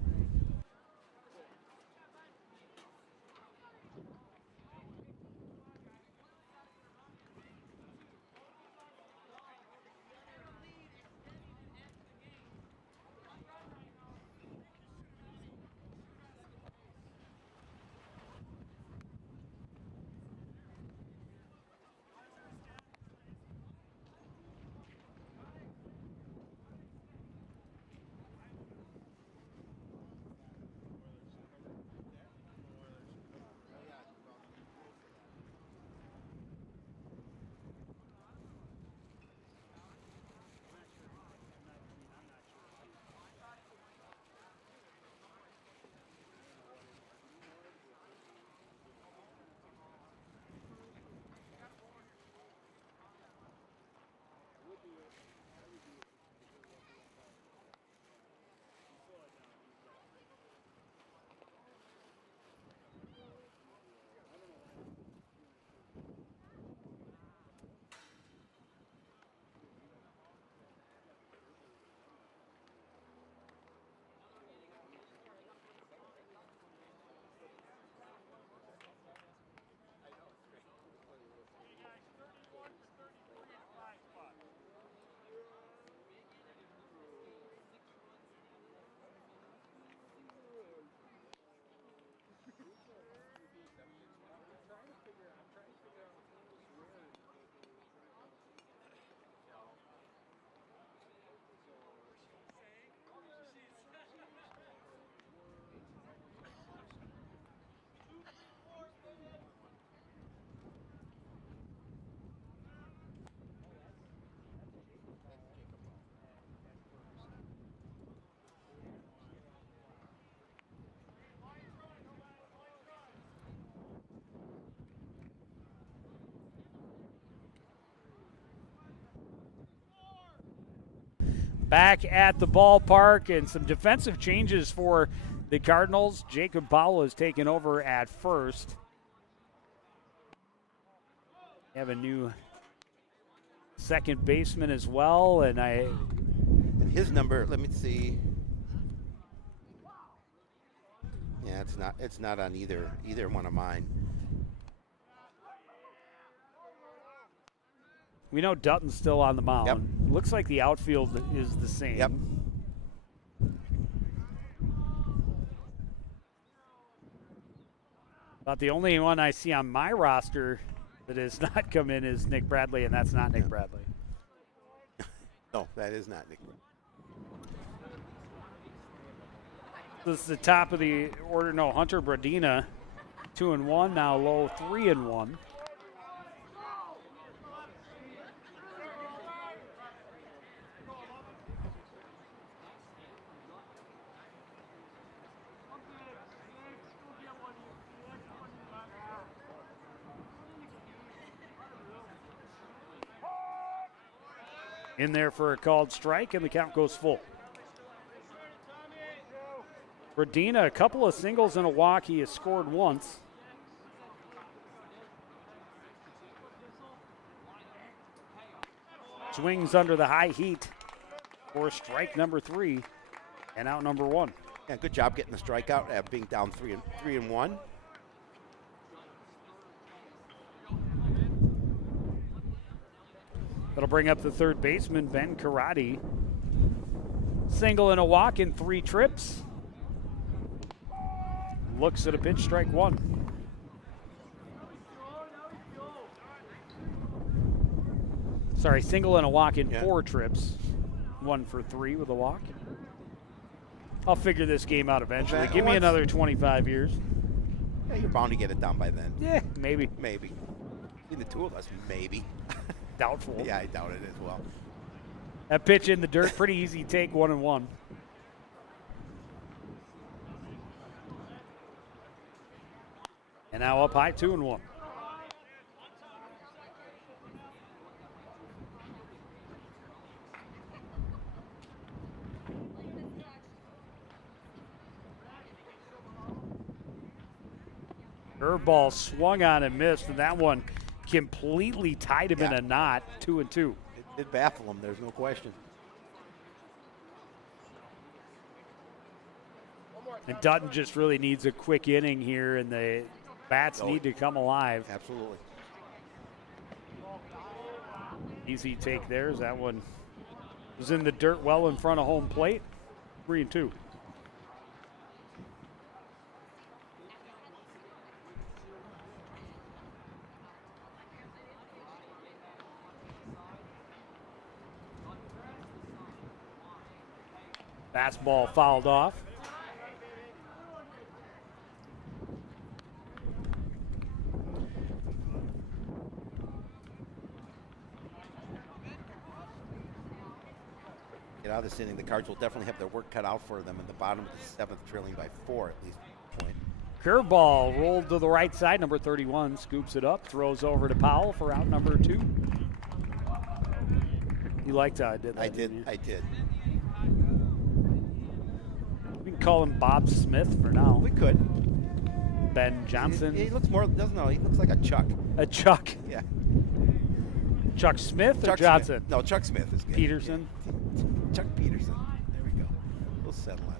Back at the ballpark, and some defensive changes for the Cardinals. Jacob Powell has taken over at first. We have a new second baseman as well, and his number, let me see. Yeah, it's not on either one of mine. We know Dutton's still on the mound. Yep. Looks like the outfield is the same. Yep. About the only one I see on my roster that has not come in is Nick Bradley, and that's not Nick Bradley. No, that is not Nick. This is the top of the order. No, Hunter Bradina, 2-1. Now Lowe, 3-1. In there for a called strike, and the count goes full. Bradina, a couple of singles and a walk. He has scored once. Swings under the high heat for strike number 3 and out number 1. Yeah, good job getting the strikeout, being down 3-1. That'll bring up the third baseman, Ben Karate. Single and a walk in 3 trips. Looks at a pitch, strike 1. Sorry, single and a walk in 4 trips. 1 for 3 with a walk. I'll figure this game out eventually. Give me another 25 years. Yeah, you're bound to get it done by then. Yeah, maybe. Maybe. Between the two of us, maybe. Doubtful. Yeah, I doubt it as well. That pitch in the dirt, pretty easy take, 1-1. And now up high, 2-1. Curveball swung on and missed, and that one completely tied him in a knot, 2-2. It baffled him, there's no question. And Dutton just really needs a quick inning here, and the bats need to come alive. Absolutely. Easy take there as that one was in the dirt well in front of home plate. 3-2. Fastball fouled off. Get out of this inning, the Cards will definitely have their work cut out for them in the bottom of the 7th, trailing by 4 at least. Point. Curveball rolled to the right side. Number 31 scoops it up, throws over to Powell for out number 2. You liked how I did that? I did. We can call him Bob Smith for now. We could. Ben Johnson. He looks more, doesn't know, he looks like a Chuck. A Chuck. Yeah. Chuck Smith Chuck or Johnson? Smith. No, Chuck Smith is good. Peterson. Yeah. Chuck Peterson. There we go. We'll settle on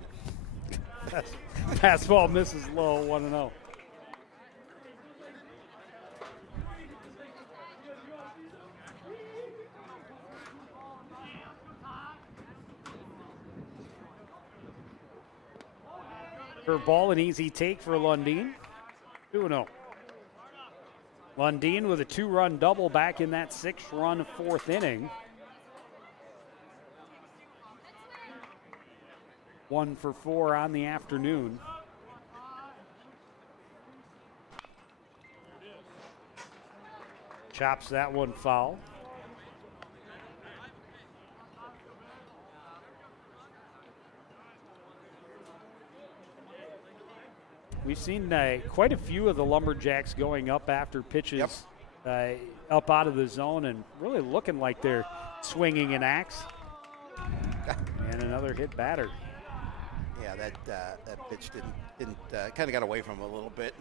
it. Fastball misses low, 1-0. Curveball, an easy take for Lundeen. 2-0. Lundeen with a 2-run double back in that 6-run 4th inning. 1 for 4 on the afternoon. Chops that one foul. We've seen quite a few of the Lumberjacks going up after pitches up out of the zone and really looking like they're swinging an axe. And another hit batter. Yeah, that pitch didn't kind of got away from him a little bit.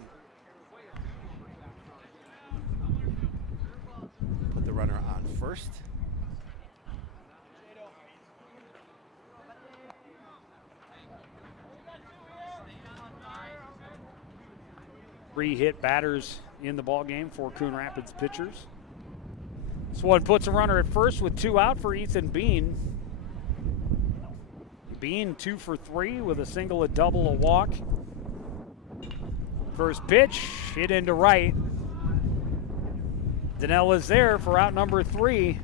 Put the runner on first. Three hit batters in the ball game for Coon Rapids pitchers. This one puts a runner at first with 2 out for Ethan Bean. Bean 2 for 3 with a single, a double, a walk. First pitch hit into right. Donnell is there for out number 3.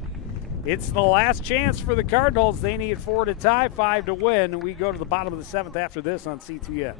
It's the last chance for the Cardinals. They need 4 to tie, 5 to win. We go to the bottom of the 7th after this on CTN.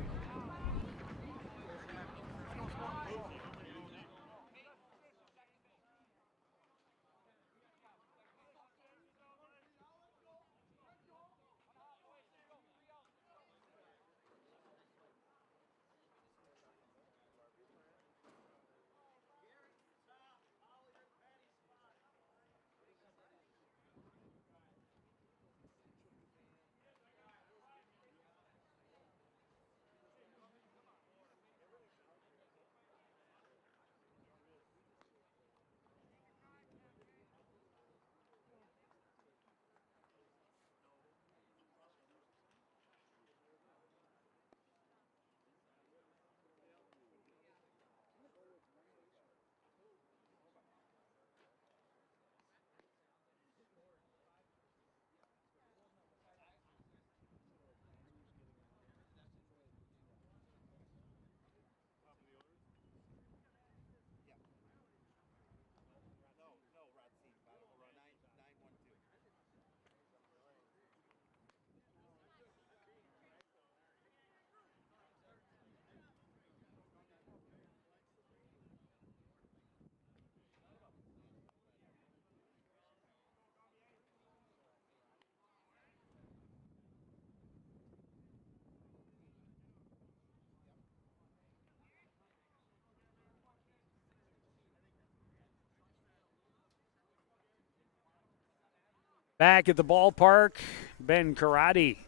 Back at the ballpark, Ben Karate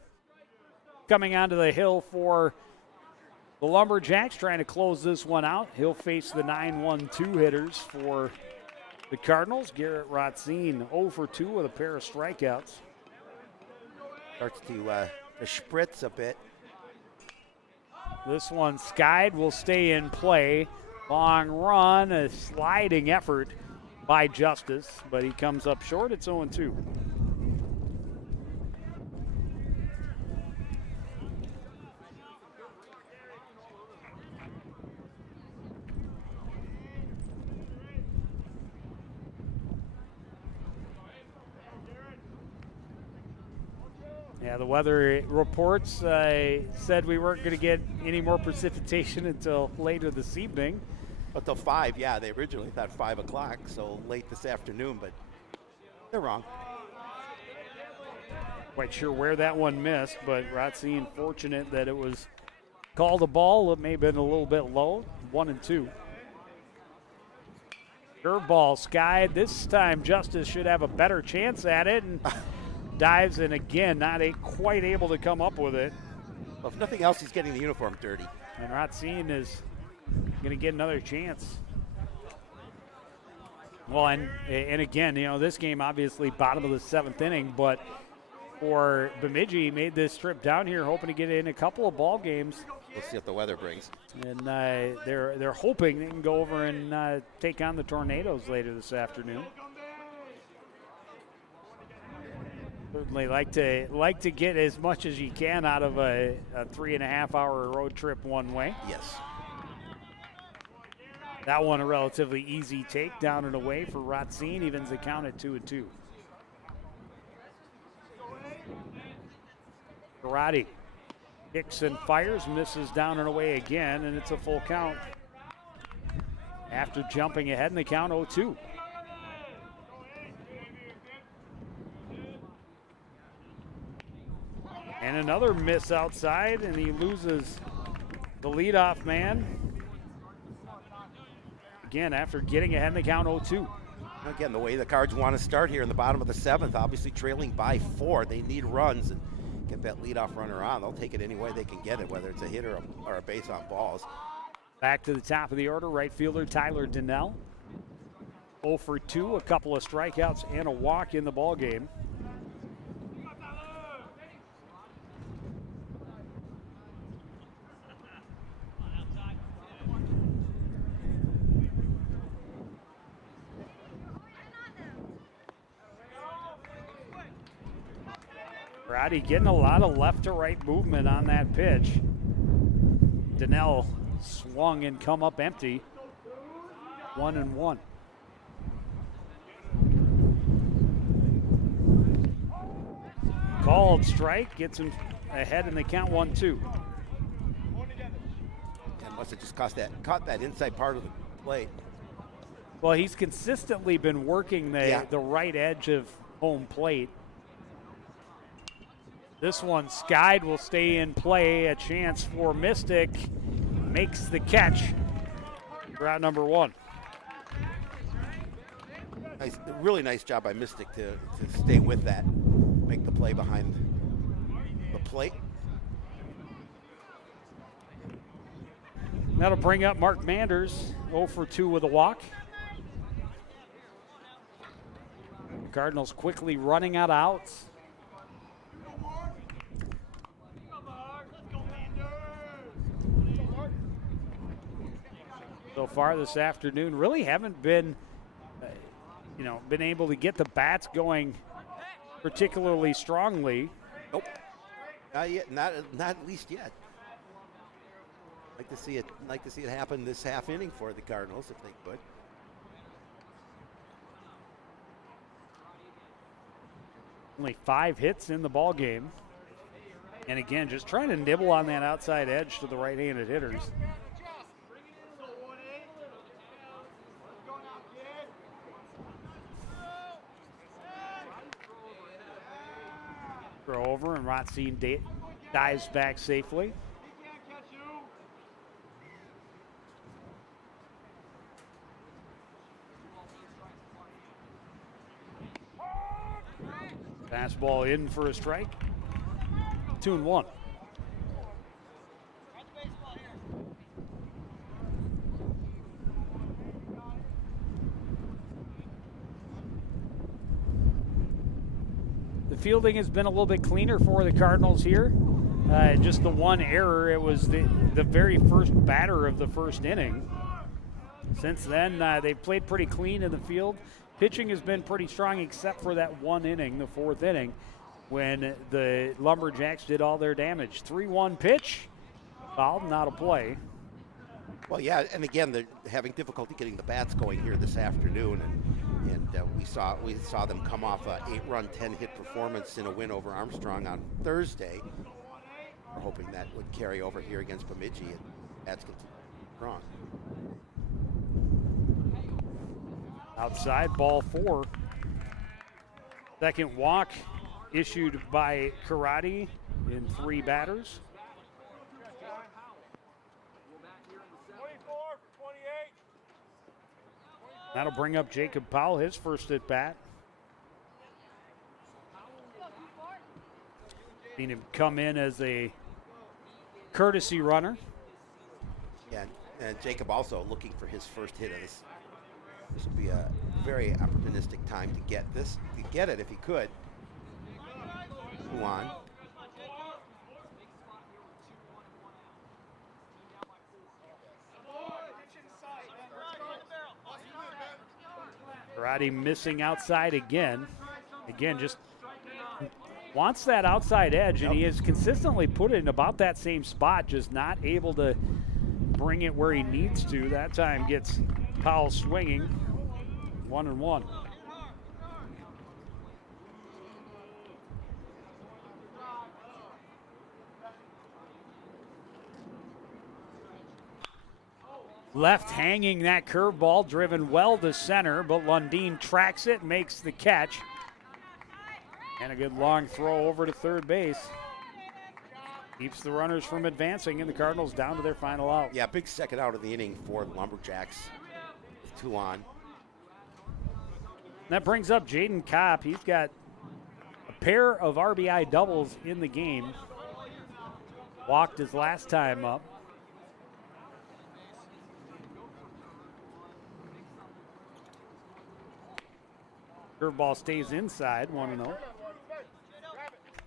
coming onto the hill for the Lumberjacks, trying to close this one out. He'll face the 9-1-2 hitters for the Cardinals. Garrett Rotzine 0 for 2 with a pair of strikeouts. Starts to spritz a bit. This one skied, will stay in play. Long run, a sliding effort by Justice, but he comes up short. It's 0-2. Yeah, the weather reports said we weren't going to get any more precipitation until later this evening. Until 5, yeah. They originally thought 5 o'clock, so late this afternoon, but they're wrong. Quite sure where that one missed, but Rotzine fortunate that it was called a ball. It may have been a little bit low, 1-2. Curveball skied. This time Justice should have a better chance at it, and dives in again, not quite able to come up with it. Well, if nothing else, he's getting the uniform dirty. And Rotzine is going to get another chance. Well, and again, you know, this game obviously bottom of the 7th inning, but for Bemidji, made this trip down here hoping to get in a couple of ball games. We'll see what the weather brings. And they're hoping they can go over and take on the Tornadoes later this afternoon. Certainly like to get as much as you can out of a 3.5-hour road trip one way. Yes. That one a relatively easy take, down and away for Rotzine, evens the count at 2-2. Karate kicks and fires, misses down and away again, and it's a full count. After jumping ahead in the count, 0-2. And another miss outside, and he loses the leadoff man. Again, after getting ahead in the count, 0-2. Again, the way the Cards want to start here in the bottom of the 7th, obviously trailing by 4. They need runs and get that leadoff runner on. They'll take it any way they can get it, whether it's a hit or a base on balls. Back to the top of the order, right fielder Tyler Donnell. 0 for 2, a couple of strikeouts and a walk in the ball game. Karate getting a lot of left to right movement on that pitch. Donnell swung and come up empty. 1-1. Called strike, gets him ahead in the count 1-2. And must have just caught that inside part of the plate. Well, he's consistently been working the right edge of home plate. This one skied, will stay in play. A chance for Mystic. Makes the catch. Route number 1. Nice, really nice job by Mystic to stay with that, make the play behind the plate. That'll bring up Mark Manders, 0 for 2 with a walk. The Cardinals quickly running out of outs. So far this afternoon, really haven't been, been able to get the bats going particularly strongly. Nope, not yet. Not at least yet. Like to see it happen this half inning for the Cardinals if they could. Only 5 hits in the ball game, and again, just trying to nibble on that outside edge to the right-handed hitters. Throw over, and Rotzine dives back safely. Fastball in for a strike. 2-1. The fielding has been a little bit cleaner for the Cardinals here. Just the one error, it was the very first batter of the first inning. Since then, they've played pretty clean in the field. Pitching has been pretty strong except for that one inning, the 4th inning, when the Lumberjacks did all their damage. 3-1 pitch, fouled, not a play. Well, yeah, and again, they're having difficulty getting the bats going here this afternoon, and we saw them come off a 8-run, 10-hit performance in a win over Armstrong on Thursday. We're hoping that would carry over here against Bemidji, and that's strong. Outside, ball 4. Second walk issued by Karate in 3 batters. 24 for 28. That'll bring up Jacob Powell, his first at bat. Seen him come in as a courtesy runner. Yeah, and Jacob also looking for his first hit of this. This would be a very opportunistic time to get it if he could. Coon. Karate missing outside again. Again, just wants that outside edge, and he has consistently put it in about that same spot, just not able to bring it where he needs to. That time gets Powell swinging. 1-1. Left hanging that curveball, driven well to center, but Lundeen tracks it, makes the catch. And a good long throw over to third base. Keeps the runners from advancing, and the Cardinals down to their final out. Yeah, big second out of the inning for the Lumberjacks. 2 on. That brings up Jaden Kopp. He's got a pair of RBI doubles in the game. Walked his last time up. Curveball stays inside, 1-0.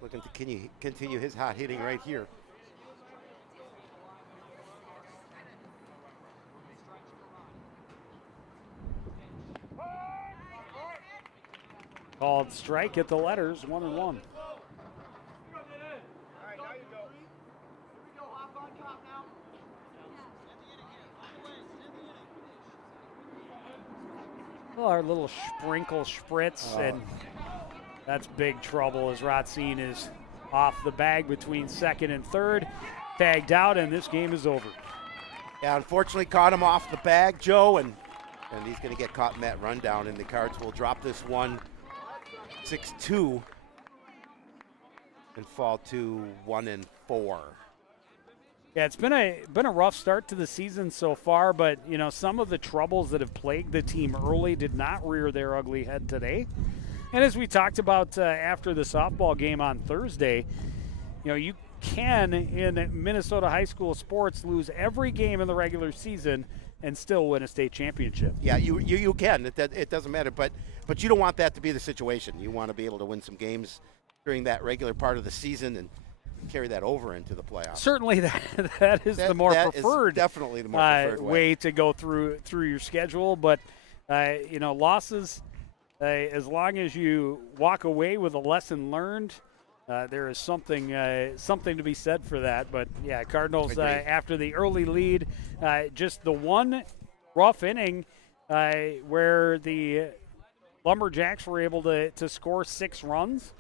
Looking to continue his hot hitting right here. Called strike at the letters, 1-1. Well, our little sprinkle spritz and That's big trouble as Ratzin is off the bag between second and third. Tagged out, and this game is over. Yeah, unfortunately caught him off the bag, Joe, and he's going to get caught in that rundown, and the Cards will drop this one 6-2 and fall to 1-4. Yeah, it's been a rough start to the season so far, but you know, some of the troubles that have plagued the team early did not rear their ugly head today. And as we talked about after the softball game on Thursday, you know, you can in Minnesota high school sports lose every game in the regular season and still win a state championship. Yeah, you can. It doesn't matter, but you don't want that to be the situation. You want to be able to win some games during that regular part of the season and carry that over into the playoffs. Certainly, that is the more preferred, definitely the more preferred way to go through your schedule. But you know, losses, as long as you walk away with a lesson learned, there is something to be said for that. But yeah, Cardinals after the early lead, just the one rough inning where the Lumberjacks were able to score 6 runs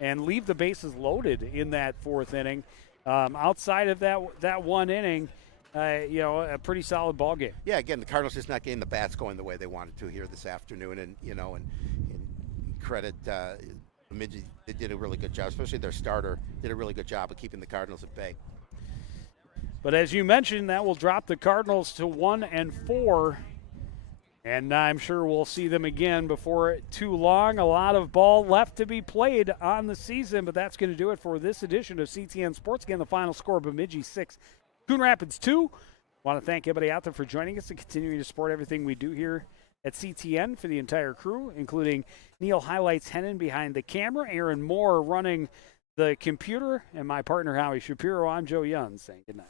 and leave the bases loaded in that fourth inning. Outside of that one inning, you know, a pretty solid ball game. Yeah, again, the Cardinals just not getting the bats going the way they wanted to here this afternoon, and you know, and credit Bemidji, they did a really good job, especially their starter did a really good job of keeping the Cardinals at bay. But as you mentioned, that will drop the Cardinals to 1-4. And I'm sure we'll see them again before too long. A lot of ball left to be played on the season, but that's going to do it for this edition of CTN Sports. Again, the final score, Bemidji 6, Coon Rapids 2. Want to thank everybody out there for joining us and continuing to support everything we do here at CTN for the entire crew, including Neil Highlights Hennon behind the camera, Aaron Moore running the computer, and my partner Howie Shapiro. I'm Joe Young saying good night.